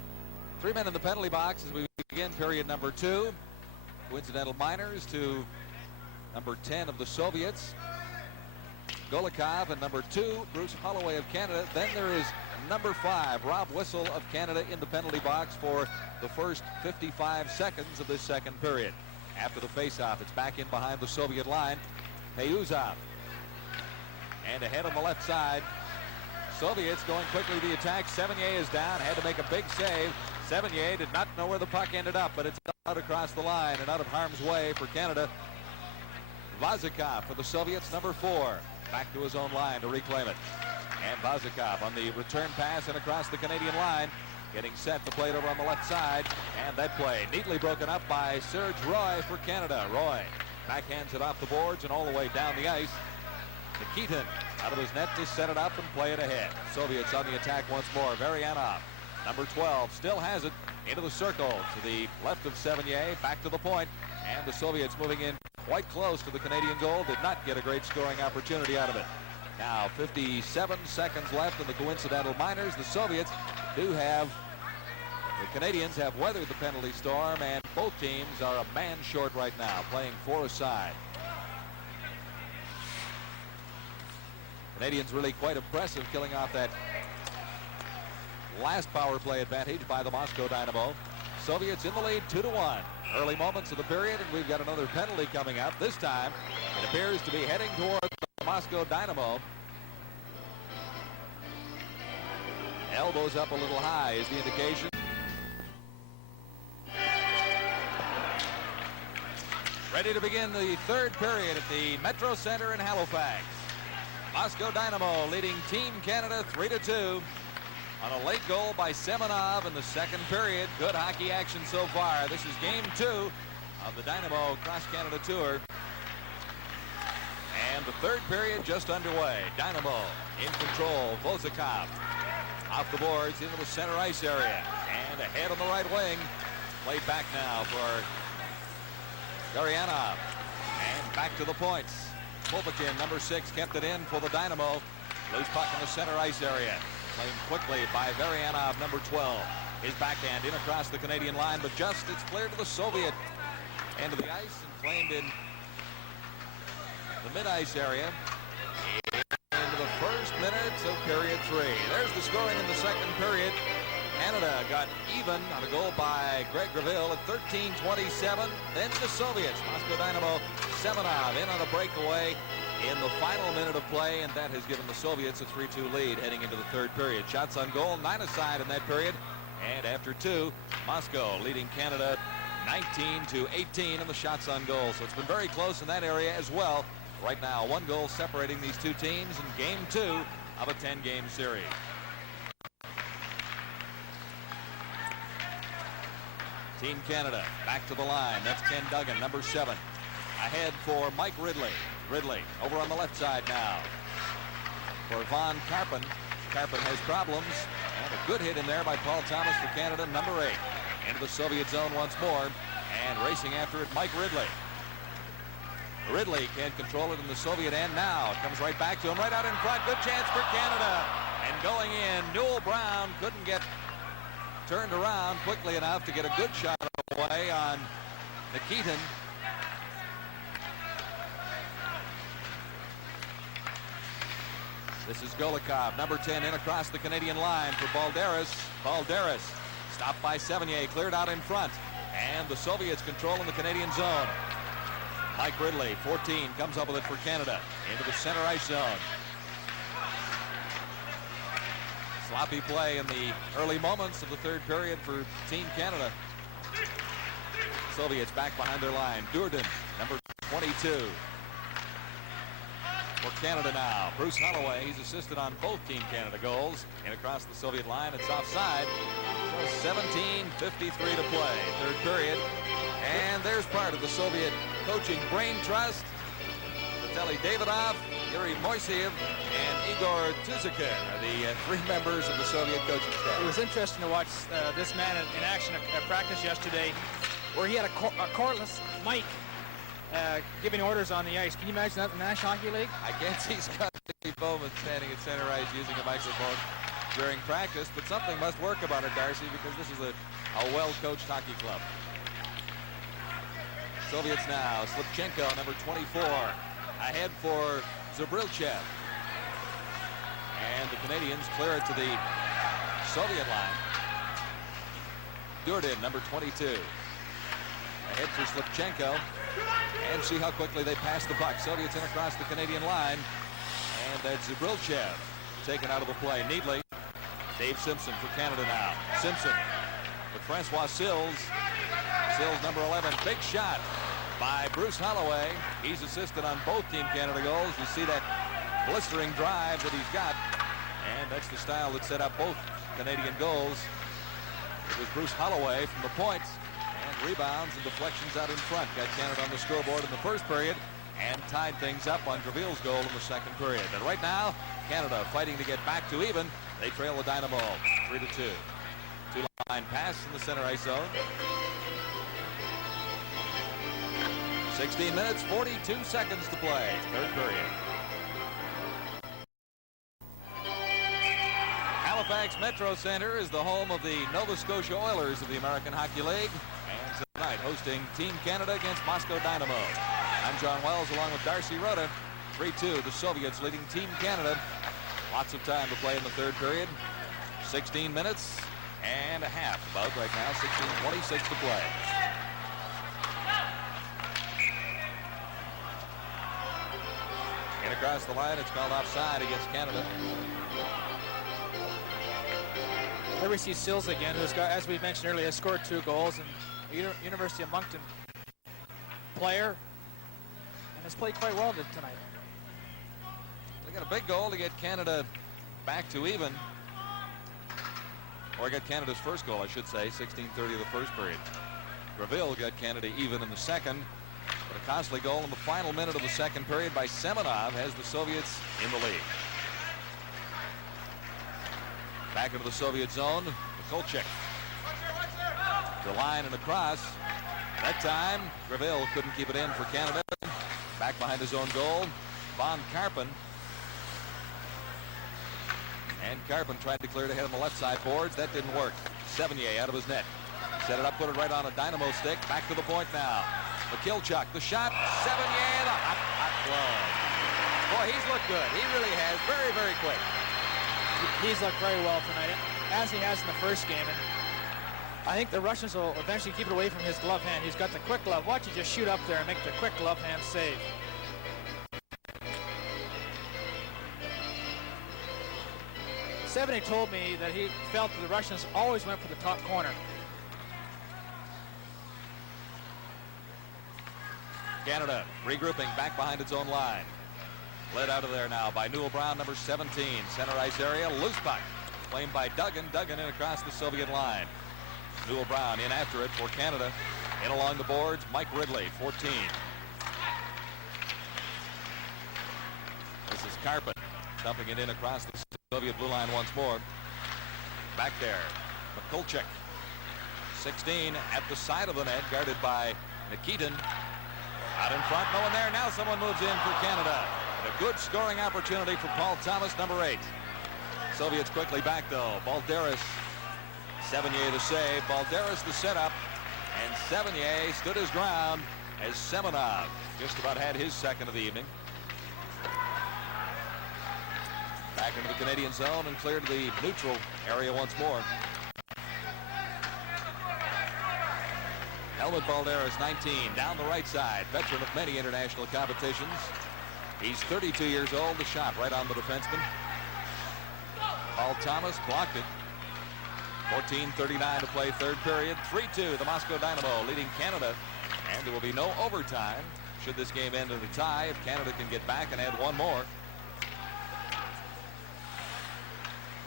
3 men in the penalty box as we begin period number 2. Coincidental minors to number 10 of the Soviets, Golikov, and number 2, Bruce Holloway of Canada. Then there is number 5, Rob Whistle of Canada, in the penalty box for the first 55 seconds of this second period. After the faceoff, it's back in behind the Soviet line. Peyuzov. And ahead on the left side, Soviets going quickly to the attack. Sevigny is down, had to make a big save. Sevigny did not know where the puck ended up, but it's out across the line and out of harm's way for Canada. Vazikov for the Soviets, number 4, back to his own line to reclaim it. And Vazikov on the return pass and across the Canadian line, getting set to play it over on the left side. And that play neatly broken up by Serge Roy for Canada. Roy backhands it off the boards and all the way down the ice. Nikitin out of his net to set it up and play it ahead. Soviets on the attack once more. Varianov, number 12, still has it into the circle to the left of Sevigny, back to the point, and the Soviets moving in quite close to the Canadian goal. Did not get a great scoring opportunity out of it. Now 57 seconds left in the coincidental minors. The Soviets do have The Canadians have weathered the penalty storm, and both teams are a man short right now, playing 4 aside. Canadians really quite impressive, killing off that last power play advantage by the Moscow Dynamo. Soviets in the lead 2-1. Early moments of the period, and we've got another penalty coming up. This time, it appears to be heading toward the Moscow Dynamo. Elbows up a little high is the indication. Ready to begin the third period at the Metro Center in Halifax. Moscow Dynamo leading Team Canada 3-2 on a late goal by Semenov in the second period. Good hockey action so far. This is game 2 of the Dynamo Cross Canada Tour. And the third period just underway. Dynamo in control. Vozakov off the boards into the center ice area. And ahead on the right wing. Played back now for Gurianov. And back to the points. Popokin, number 6, kept it in for the Dynamo. Loose puck in the center ice area. Played quickly by Varianov, number 12. His backhand in across the Canadian line, but just it's cleared to the Soviet end of the ice and claimed in the mid-ice area into the first minutes of period 3. There's the scoring in the second period. Canada got even on a goal by Greg Greville at 13:27. Then the Soviets, Moscow Dynamo, Semenov in on a breakaway in the final minute of play, and that has given the Soviets a 3-2 lead heading into the third period. Shots on goal, 9 aside in that period. And after 2, Moscow leading Canada 19-18 in the shots on goal. So it's been very close in that area as well. Right now, 1 goal separating these two teams in game 2 of a 10-game series. Team Canada back to the line. That's Ken Duggan, number 7. Ahead for Mike Ridley. Ridley over on the left side now for Von Karpen. Karpen has problems, and a good hit in there by Paul Thomas for Canada, number 8. Into the Soviet zone once more, and racing after it, Mike Ridley. Ridley can't control it in the Soviet end now. It comes right back to him, right out in front. Good chance for Canada. And going in, Newell Brown couldn't get turned around quickly enough to get a good shot away on Nikitin. This is Golikov, number 10, in across the Canadian line for Balderas. Balderas stopped by Sevigny, cleared out in front. And the Soviets controlling the Canadian zone. Mike Ridley, 14, comes up with it for Canada into the center ice zone. Sloppy play in the early moments of the third period for Team Canada. Soviets back behind their line. Durden, number 22. For Canada now, Bruce Holloway. He's assisted on both Team Canada goals. And across the Soviet line, it's offside. So 17:53 to play, third period. And there's part of the Soviet coaching brain trust. Vitaly Davidov, Yuri Moiseev, and Igor Tuzika are the 3 members of the Soviet coaching staff. It was interesting to watch this man in action at practice yesterday, where he had a cordless mic giving orders on the ice. Can you imagine that in the National Hockey League? I can't see Scotty Bowman standing at center ice using a microphone during practice, but something must work about it, Darcy, because this is a well-coached hockey club. Soviets now, Slipchenko, number 24, ahead for Zabrilchev. And the Canadians clear it to the Soviet line. Durden, number 22. Ahead for Slipchenko. And see how quickly they pass the puck. Soviets in across the Canadian line. And that's Zabrilchev taken out of the play neatly. Dave Simpson for Canada now. Simpson with Francois Sills. Sills, number 11. Big shot by Bruce Holloway. He's assisted on both Team Canada goals. You see that blistering drive that he's got. And that's the style that set up both Canadian goals. It was Bruce Holloway from the points. And rebounds and deflections out in front. Got Canada on the scoreboard in the first period. And tied things up on Graville's goal in the second period. But right now, Canada fighting to get back to even. They trail the Dynamo 3-2. Two-line pass in the center ice zone. 16 minutes, 42 seconds to play. Third period. Halifax Halifax Metro Center is the home of the Nova Scotia Oilers of the American Hockey League. And tonight hosting Team Canada against Moscow Dynamo. I'm John Wells along with Darcy Rhoda. 3-2, the Soviets leading Team Canada. Lots of time to play in the third period. 16 minutes and a half about right now. 16:26 to play. And across the line, it's called offside against Canada. There we see Sills again, who's got, as we mentioned earlier, has scored 2 goals, and a University of Moncton player, and has played quite well tonight. They got a big goal to get Canada back to even, or get Canada's first goal, I should say. 16:30 of the first period. Graville got Canada even in the second, but a costly goal in the final minute of the second period by Semenov has the Soviets in the lead. Back into the Soviet zone, Mikulchik. The line and across. That time, Graville couldn't keep it in for Canada. Back behind his own goal, Von Karpen. And Karpen tried to clear it ahead on the left side boards. That didn't work. Sevigny out of his net. Set it up, put it right on a Dynamo stick. Back to the point now. Mikulchuk, the shot. Sevigny, the hot glove. Boy, he's looked good. He really has. Very, very quick. He's looked very well tonight, as he has in the first game. And I think the Russians will eventually keep it away from his glove hand. He's got the quick glove. Watch him just shoot up there and make the quick glove hand save. Sevigny told me that he felt that the Russians always went for the top corner. Canada regrouping back behind its own line. Led out of there now by Newell Brown, number 17. Center ice area, loose puck. Claimed by Duggan. Duggan in across the Soviet line. Newell Brown in after it for Canada. In along the boards, Mike Ridley, 14. This is Karpen dumping it in across the Soviet blue line once more. Back there, Mikulchik. 16 at the side of the net, guarded by Nikitin. Out in front, no one there. Now someone moves in for Canada. And a good scoring opportunity for Paul Thomas, number 8. Soviets quickly back, though. Balderas, Sevigny the save. Balderas the setup. And Sevigny stood his ground as Semenov just about had his second of the evening. Back into the Canadian zone and cleared the neutral area once more. Helmut Balderas, 19, down the right side. Veteran of many international competitions. He's 32 years old. The shot right on the defenseman. Paul Thomas blocked it. 14:39 to play third period. 3-2, the Moscow Dynamo leading Canada. And there will be no overtime should this game end in a tie if Canada can get back and add one more.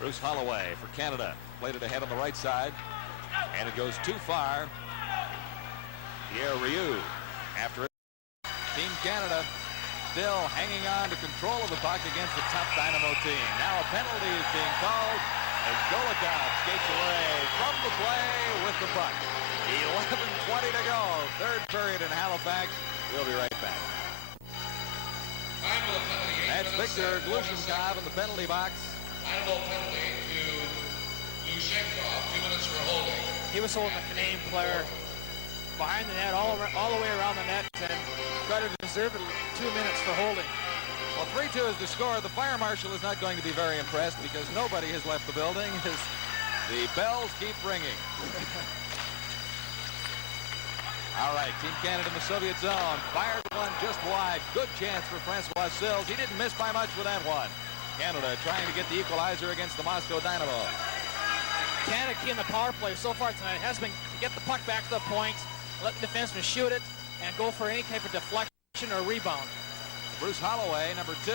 Bruce Holloway for Canada. Played it ahead on the right side. And it goes too far. Pierre Rioux after it. Team Canada still hanging on to control of the puck against the tough Dynamo team. Now a penalty is being called as Golikov skates away from the play with the puck. 11:20 to go. Third period in Halifax. We'll be right back. That's Victor Glushenkov in the penalty box. Final penalty to Glushenkov. 2 minutes for holding. He was holding the Canadian player behind the net, all the way around the net, and got to deserve it 2 minutes for holding. Well, 3-2 is the score. The fire marshal is not going to be very impressed because nobody has left the building as the bells keep ringing. All right, Team Canada in the Soviet zone. Fired one just wide. Good chance for Francois Sills. He didn't miss by much with that one. Canada trying to get the equalizer against the Moscow Dynamo. Canada key in the power play so far tonight has been to get the puck back to the point, let the defenseman shoot it, and go for any type of deflection or rebound. Bruce Holloway, number 2,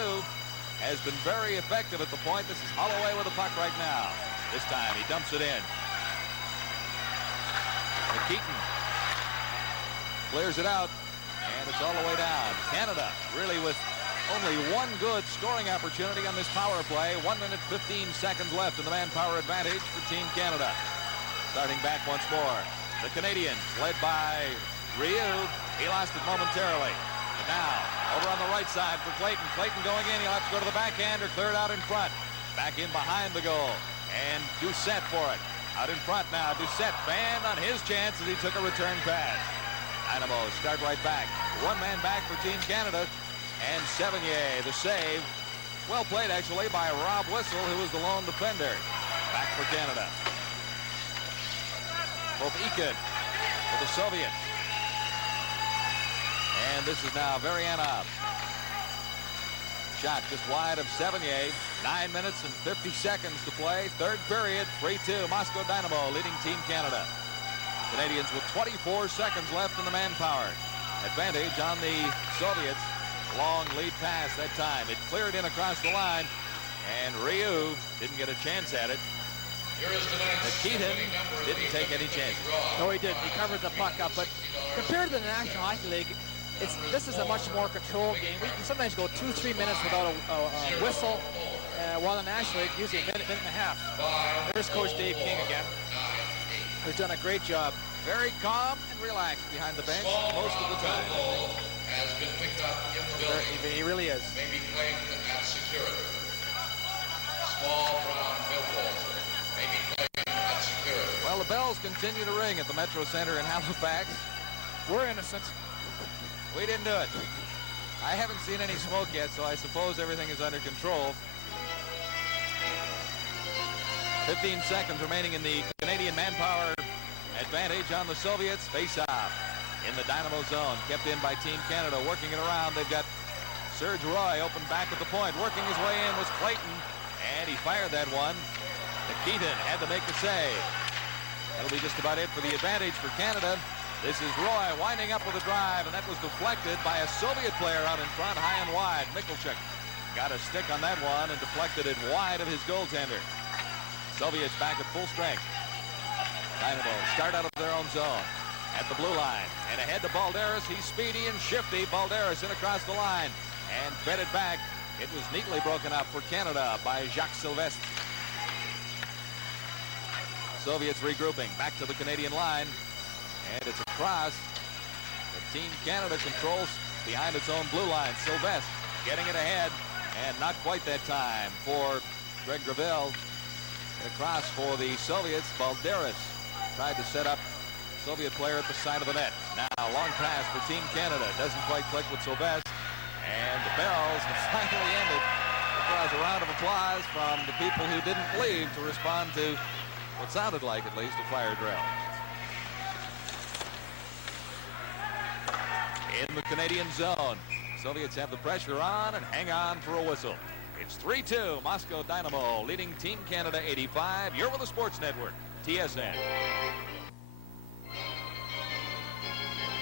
has been very effective at the point. This is Holloway with the puck right now. This time he dumps it in. Nikitin clears it out, and it's all the way down. Canada really with only one good scoring opportunity on this power play. 1 minute 15 seconds left in the manpower advantage for Team Canada. Starting back once more. The Canadians led by Rioux. He lost it momentarily. But now over on the right side for Clayton. Clayton going in. He'll have to go to the backhand or clear it out in front. Back in behind the goal. And Doucette for it. Out in front now. Doucette banned on his chance as he took a return pass. Dynamo start right back. One man back for Team Canada. And Sevigny, the save. Well played, actually, by Rob Whistle, who was the lone defender. Back for Canada. Popeykin for the Soviets. And this is now Varianov. Shot just wide of Sevigny. 9 minutes and 50 seconds to play. Third period, 3-2. Moscow Dynamo leading Team Canada. Canadians with 24 seconds left in the manpower. Advantage on the Soviets. Long lead pass that time. It cleared in across the line. And Ryu didn't get a chance at it. Nikitin didn't take any chances. No, he didn't. He covered the puck up. But compared to the National Hockey League, this is a much more controlled game. We can sometimes go 2-3 minutes without a whistle, while in the National League, usually a minute and a half. There's Coach Dave King again, who's done a great job. Very calm and relaxed behind the bench most of the time. Has been picked up in the building. He really is. May be claimed at security. Small brown billboard may be claimed at security. Well, the bells continue to ring at the Metro Center in Halifax. We're innocent. We didn't do it. I haven't seen any smoke yet, so I suppose everything is under control. 15 seconds remaining in the Canadian manpower advantage on the Soviets. Face-off in the Dynamo zone. Kept in by Team Canada. Working it around. They've got Serge Roy open back at the point. Working his way in was Clayton. And he fired that one. Nikitin had to make the save. That'll be just about it for the advantage for Canada. This is Roy winding up with a drive, and that was deflected by a Soviet player out in front, high and wide. Mikulchuk got a stick on that one and deflected it wide of his goaltender. Soviets back at full strength. Dynamo start out of their own zone at the blue line. And ahead to Balderas. He's speedy and shifty. Balderas in across the line and fed it back. It was neatly broken up for Canada by Jacques Sylvestre. Soviets regrouping back to the Canadian line. And it's a cross that Team Canada controls behind its own blue line. Sylvestre getting it ahead, and not quite that time for Greg Gravel. Across for the Soviets. Balderas tried to set up Soviet player at the side of the net. Now, long pass for Team Canada. Doesn't quite click with Sylvestre. And the bells have finally ended. It draws a round of applause from the people who didn't leave to respond to what sounded like, at least, a fire drill. In the Canadian zone, Soviets have the pressure on and hang on for a whistle. It's 3-2, Moscow Dynamo leading Team Canada 85. You're with the Sports Network, TSN.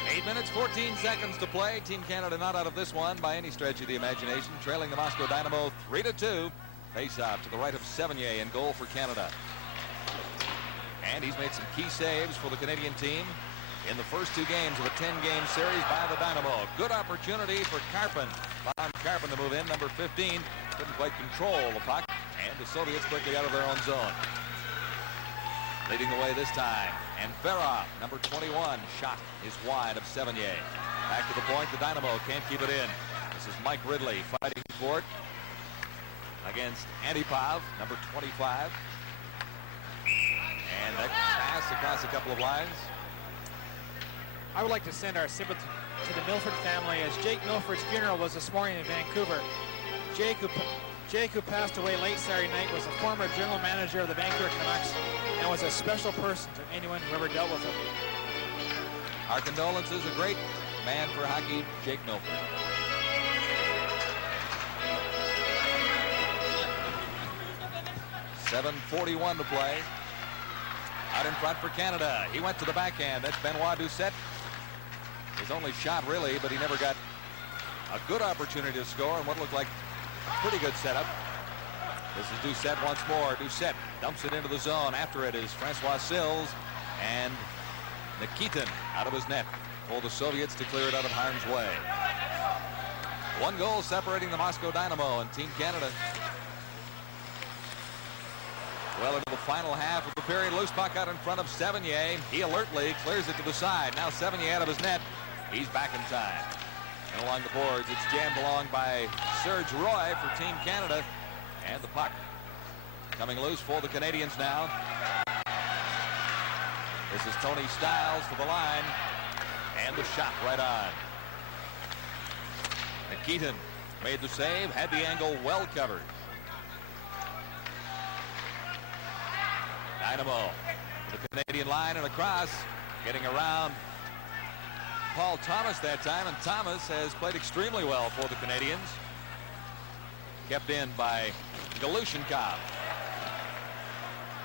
8 minutes, 14 seconds to play. Team Canada not out of this one by any stretch of the imagination. Trailing the Moscow Dynamo 3-2. Face-off to the right of Sevigny in goal for Canada. And he's made some key saves for the Canadian team in the first two games of a 10-game series by the Dynamo. Good opportunity for Karpin. Von Karpin to move in, number 15. Couldn't quite control the puck. And the Soviets quickly out of their own zone. Leading the way this time. And Ferrov, number 21, shot is wide of Sevigny. Back to the point, the Dynamo can't keep it in. This is Mike Ridley fighting for it against Antipov, number 25. And that pass across a couple of lines. I would like to send our sympathy to the Milford family, as Jake Milford's funeral was this morning in Vancouver. Jake, who passed away late Saturday night, was a former general manager of the Vancouver Canucks and was a special person to anyone who ever dealt with him. Our condolences, a great man for hockey, Jake Milford. .7:41 to play. Out in front for Canada. He went to the backhand. That's Benoit Doucette. His only shot, really, but he never got a good opportunity to score in what looked like a pretty good setup. This is Doucette once more. Doucette dumps it into the zone. After it is Francois Sills and Nikitin out of his net. Told the Soviets to clear it out of harm's way. One goal separating the Moscow Dynamo and Team Canada. Well, into the final half of the period. Loose puck out in front of Sevigny. He alertly clears it to the side. Now Sevigny out of his net. He's back in time. And along the boards, it's jammed along by Serge Roy for Team Canada. And the puck Coming loose for the Canadians now. This is Tony Stiles to the line. And the shot right on. Nikitin made the save, had the angle well covered. Dynamo to the Canadian line and across, getting around Paul Thomas that time, and Thomas has played extremely well for the Canadians. Kept in by Galushenkov.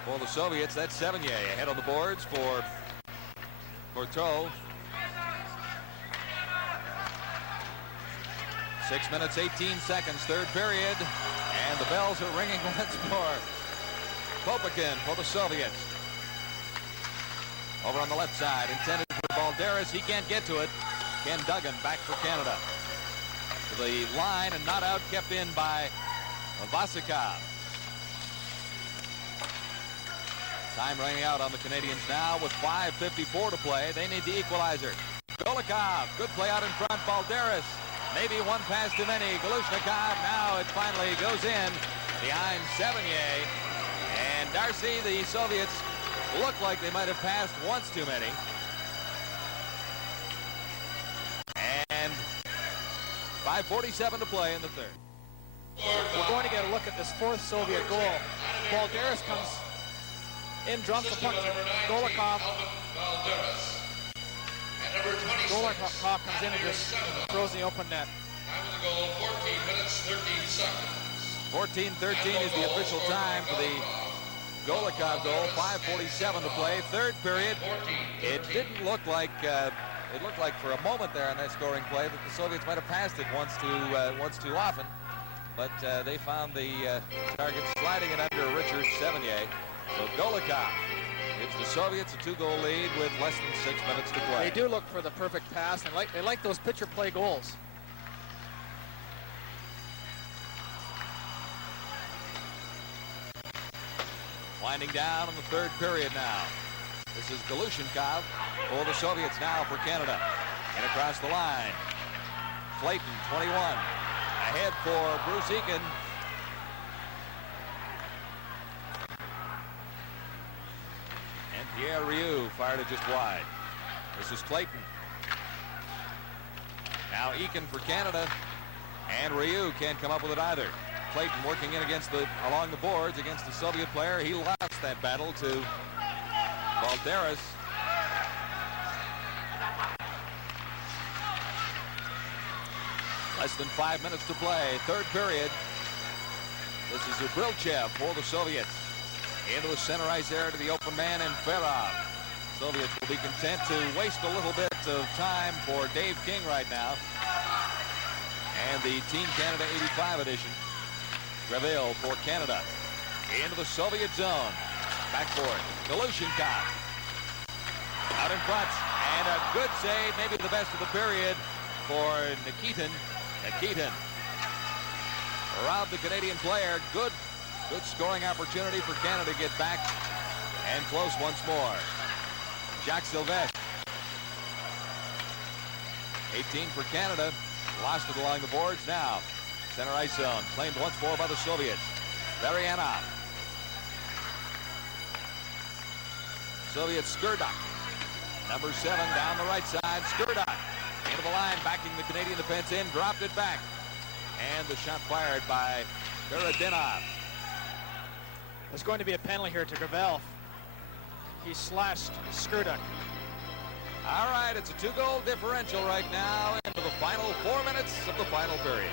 For the Soviets, that's Sevigny ahead on the boards for Courteau. 6 minutes, 18 seconds, third period, and the bells are ringing once more. Popokin for the Soviets. Over on the left side, intended for Balderas. He can't get to it. Ken Duggan back for Canada. To the line and not out, kept in by Vasikov. Time running out on the Canadians now with 5:54 to play. They need the equalizer. Golikov, good play out in front. Balderas, maybe one pass too many. Galushnikov, now it finally goes in behind Sevigny. And Darcy, the Soviets look like they might have passed once too many. And 5:47 to play in the third. We're going to get a look at this fourth Soviet goal. Balderas comes in, drums the puck to Golikov. Golikov comes in and just throws the open net. Time of the goal, 14 minutes, 13 seconds. 14:13 is the official time for the Golikov goal. 5:47 to play, third period. It didn't look like it looked like for a moment there on that scoring play that the Soviets might have passed it once too often, but they found the target sliding it under Richard Sevigny. So Golikov gives the Soviets a 2-goal lead with less than 6 minutes to play. They do look for the perfect pass, and they like those pitcher play goals. Winding down in the third period now. This is Galushenkov for the Soviets now for Canada. And across the line, Clayton, 21. Ahead for Bruce Eakin. And Pierre Rioux fired it just wide. This is Clayton. Now Eakin for Canada. And Rioux can't come up with it either. Clayton working in along the boards against the Soviet player. He lost that battle to Balderas. Less than 5 minutes to play, third period. This is Ubrilchev for the Soviets. Into the center ice area to the open man and Ferrov. Soviets will be content to waste a little bit of time for Dave King right now. And the Team Canada 85 edition. Gravel for Canada. Into the Soviet zone. Back for it. Galushenkov. Out in front. And a good save, maybe the best of the period for Nikitin. Nikitin robbed the Canadian player. Good scoring opportunity for Canada to get back and close once more. Jacques Sylvestre. 18 for Canada. Lost it along the boards now. Center ice zone, claimed once more by the Soviets. Varianov. Soviet Skurduk. Number 7 down the right side. Skurduk into the line, backing the Canadian defense in, dropped it back. And the shot fired by Peredinov. There's going to be a penalty here to Gravel. He slashed Skurduk. All right, it's a 2-goal differential right now into the final 4 minutes of the final period.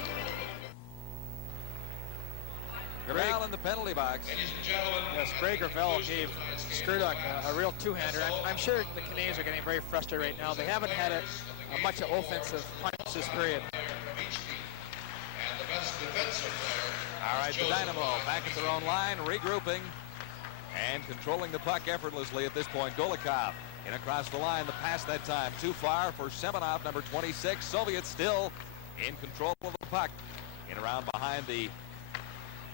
Gravel in the penalty box. Ladies and gentlemen, Yes, Greg Gravel gave Skurduk a real two-hander. I'm sure the Canadians are getting very frustrated right now. They haven't had much offensive punch this period. and the best defensive player. All right, the Dynamo back at their own line, regrouping and controlling the puck effortlessly at this point. Golikov in across the line. The pass that time too far for Semenov, number 26. Soviets still in control of the puck. In around behind the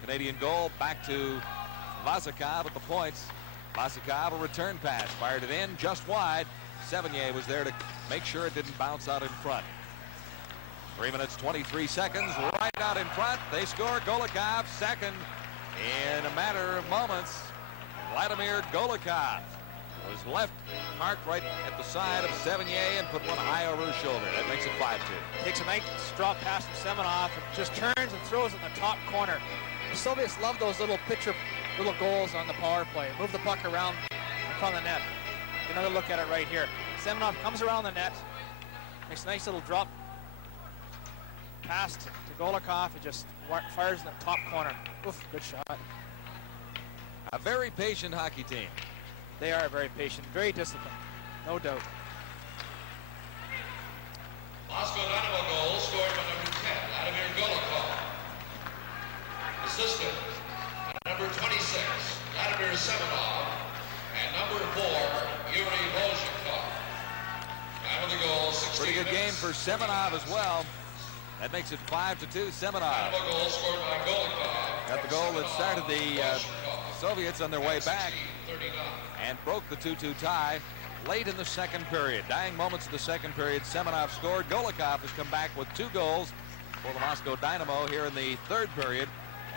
Canadian goal, back to Vasikov at the points. Vasikov, a return pass, fired it in just wide. Sevigny was there to make sure it didn't bounce out in front. 3 minutes, 23 seconds, right out in front. They score. Golikov, second In a matter of moments, Vladimir Golikov was left marked right at the side of Sevigny and put one high over his shoulder. That makes it 5-2. Takes a nice drop pass from Semenov and just turns and throws it in the top corner. The Soviets love those little goals on the power play. Move the puck around in front of the net. Another look at it right here. Semenov comes around the net, makes a nice little drop pass to Golikov. It just fires in the top corner. Oof, good shot. A very patient hockey team. They are very patient, very disciplined, no doubt. Moscow Dynamo goal scored by number 10, Vladimir Golikov. Assisted by number 26, Vladimir Semenov, and number 4, Yuri Volchikov. Time of the goal, 16 Pretty good game for Semenov as well. That makes it 5-2, Semenov. Dynamo goal scored by Golikov. Got the goal that started the Soviets on their way back and broke the 2-2 tie late in the second period. Dying moments of the second period, Semenov scored. Golikov has come back with 2 goals for the Moscow Dynamo here in the third period.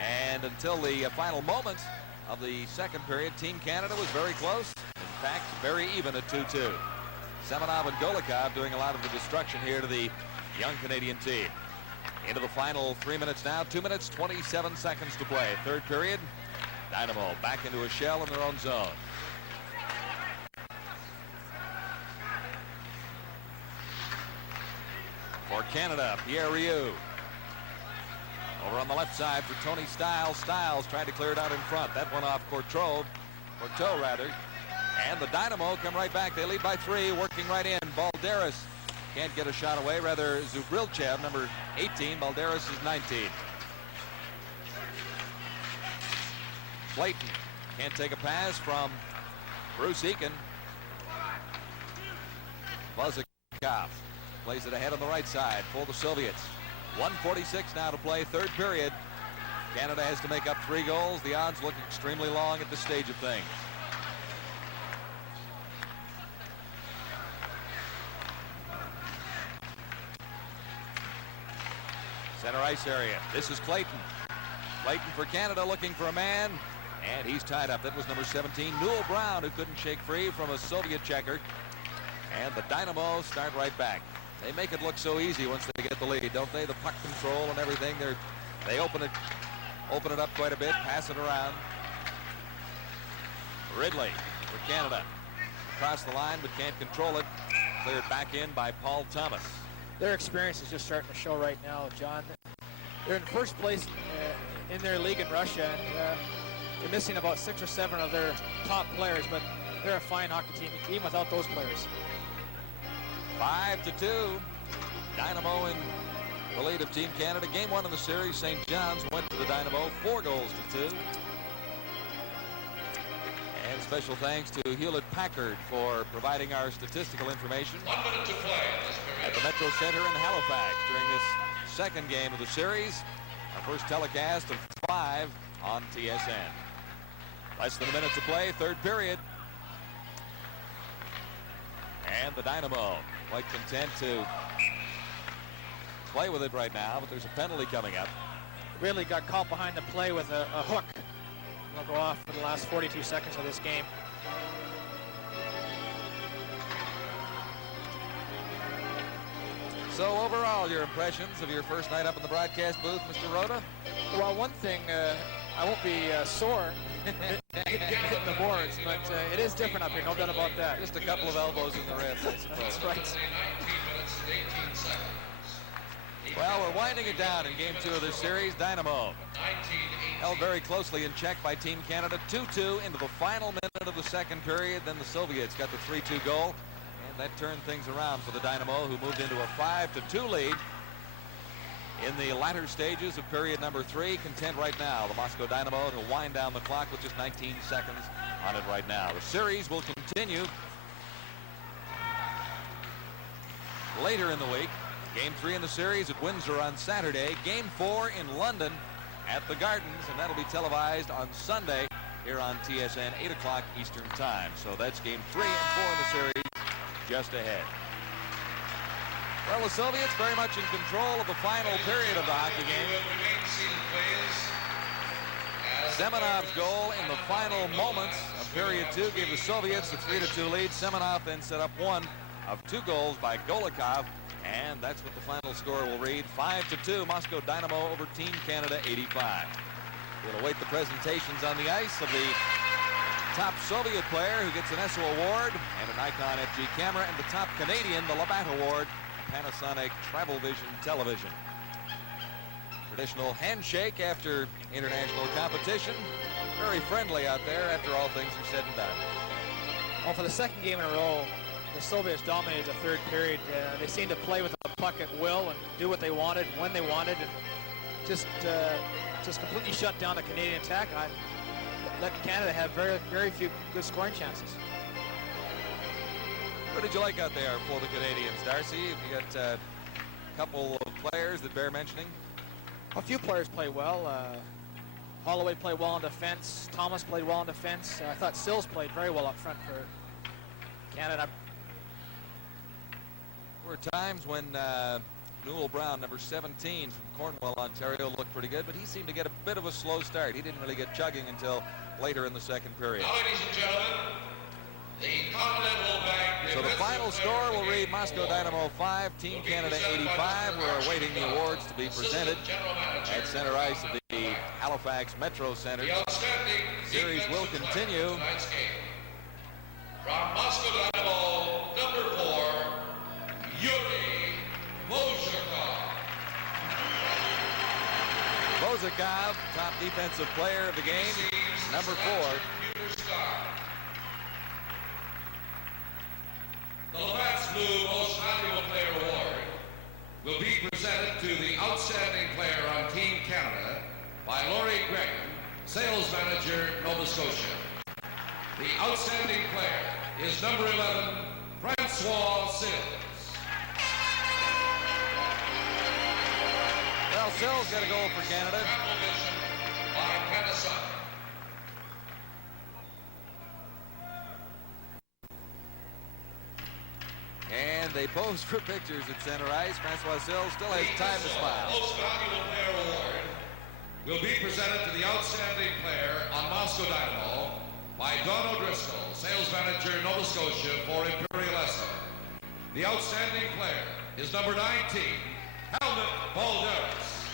And until the final moments of the second period, Team Canada was very close. In fact, very even at 2-2. Semenov and Golikov doing a lot of the destruction here to the young Canadian team. Into the final 3 minutes now, 2 minutes, 27 seconds to play. Third period, Dynamo back into a shell in their own zone. For Canada, Pierre Rioux. Over on the left side for Tony Stiles. Stiles tried to clear it out in front. That went off Courteau rather. And the Dynamo come right back. They lead by 3, working right in. Balderas can't get a shot away. Rather, Zubrilchev, number 18. Balderas is 19. Clayton can't take a pass from Bruce Eakin. Buzikov plays it ahead on the right side for the Soviets. 1:46 now to play, third period. Canada has to make up 3 goals. The odds look extremely long at this stage of things. Center ice area. This is Clayton. Clayton for Canada looking for a man. And he's tied up. That was number 17, Newell Brown, who couldn't shake free from a Soviet checker. And the Dynamo start right back. They make it look so easy once they get the lead, don't they? The puck control and everything. They open it up quite a bit, pass it around. Ridley for Canada. Across the line, but can't control it. Cleared back in by Paul Thomas. Their experience is just starting to show right now, John. They're in first place in their league in Russia. And, they're missing about 6 or 7 of their top players, but they're a fine hockey team, even without those players. 5-2. Dynamo in the lead of Team Canada. Game 1 of the series, St. John's went to the Dynamo 4-2. And special thanks to Hewlett-Packard for providing our statistical information 1 minute to play in this period. at the Metro Center in Halifax during this second game of the series. Our first telecast of 5 on TSN. Less than a minute to play, third period. And the Dynamo quite content to play with it right now, but there's a penalty coming up. Really got caught behind the play with a hook. It'll go off for the last 42 seconds of this game. So overall, your impressions of your first night up in the broadcast booth, Mr. Rhoda? Well, one thing, I won't be sore getting hit in the boards, but it is different up here, no doubt about that. Just a couple of elbows in the ribs, I suppose. That's right. 19 minutes and 18 seconds. Well, we're winding it down in Game 2 of this series. Dynamo held very closely in check by Team Canada. 2-2 into the final minute of the second period. Then the Soviets got the 3-2 goal, and that turned things around for the Dynamo, who moved into a 5-2 lead in the latter stages of period number 3. Content right now, the Moscow Dynamo, to wind down the clock with just 19 seconds on it right now. The series will continue later in the week. Game 3 in the series at Windsor on Saturday. Game 4 in London at the Gardens, and that'll be televised on Sunday here on TSN, 8 o'clock Eastern Time. So that's Game 3 and 4 in the series just ahead. Well, the Soviets very much in control of the final period of the hockey game. Semenov's goal in the final moments of period 2 gave the Soviets a 3-2 lead. Semenov then set up one of 2 goals by Golikov, and that's what the final score will read. 5-2, Moscow Dynamo over Team Canada 85. We'll await the presentations on the ice of the top Soviet player who gets an ESSO award and an Nikon FG camera, and the top Canadian, the Labatt Award, Panasonic Travel Vision television. Traditional handshake after international competition. Very friendly out there after all things are said and done. Well, for the second game in a row, the Soviets dominated the third period. They seemed to play with the puck at will and do what they wanted when they wanted, and just completely shut down the Canadian attack. Let Canada have very few good scoring chances. What did you like out there for the Canadians, Darcy? You got a couple of players that bear mentioning. A few players played well. Holloway played well in defense. Thomas played well in defense. I thought Sills played very well up front for Canada. There were times when Newell Brown, number 17 from Cornwall, Ontario, looked pretty good, but he seemed to get a bit of a slow start. He didn't really get chugging until later in the second period. Now, ladies and gentlemen, the Continental Bank. So the final score will read Moscow Dynamo 5, Team Canada 85. We're awaiting the awards to be presented at center ice of the Halifax Metro Center. Series will continue. From Moscow Dynamo, number 4, Yuri Bozhikov. Bozhikov, top defensive player of the game, number 4. The Labatt's Blue Most Valuable Player Award will be presented to the outstanding player on Team Canada by Laurie Graham, Sales Manager, Nova Scotia. The outstanding player is number 11, Francois Sills. Well, Sills got a goal for Canada. Travel Vision by Panasonic. And they pose for pictures at center ice. Francois Sills still has time to smile. Most Valuable Player Award will be presented to the outstanding player on Moscow Dynamo by Don O'Driscoll, Sales Manager, Nova Scotia for Imperial ESSO. The outstanding player is number 19, Helmut Balderas.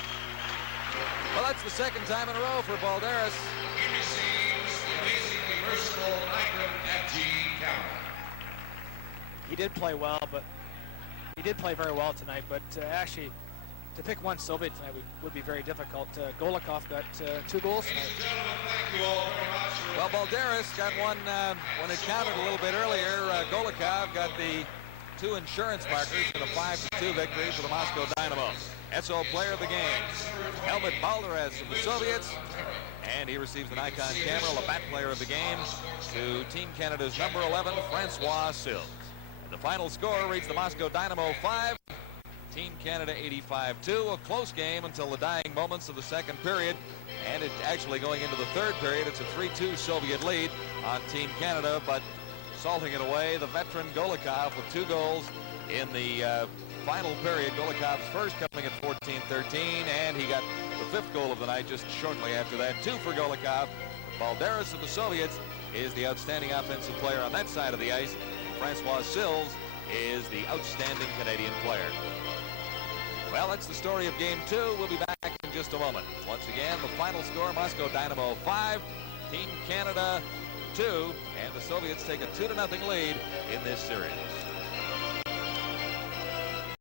Well, that's the second time in a row for Balderas. He receives the amazingly versatile Nikon FG camera. He did play well, but he did play very well tonight. But actually, to pick one Soviet tonight would be very difficult. Golikov got 2 goals tonight. Ladies and gentlemen, thank you all very much. Well, Balderas got one when it counted a little bit earlier. Golikov got the 2 insurance markers in a 5-2 victory for the Moscow Dynamo. ESSO player of the game, Helmut Balderas of the Soviets, and he receives the Nikon camera, Labatt player of the game, to Team Canada's number 11, Francois Sills. The final score reads the Moscow Dynamo 5, Team Canada 85-2. A close game until the dying moments of the second period, and it actually going into the third period, it's a 3-2 Soviet lead on Team Canada, but salting it away, the veteran Golikov with 2 goals in the final period. Golikov's first coming at 14-13, and he got the 5th goal of the night just shortly after that. 2 for Golikov. Balderas of the Soviets is the outstanding offensive player on that side of the ice. Francois Sills is the outstanding Canadian player. Well, that's the story of Game 2. We'll be back in just a moment. Once again, the final score, Moscow Dynamo 5, Team Canada 2, and the Soviets take a 2-0 lead in this series.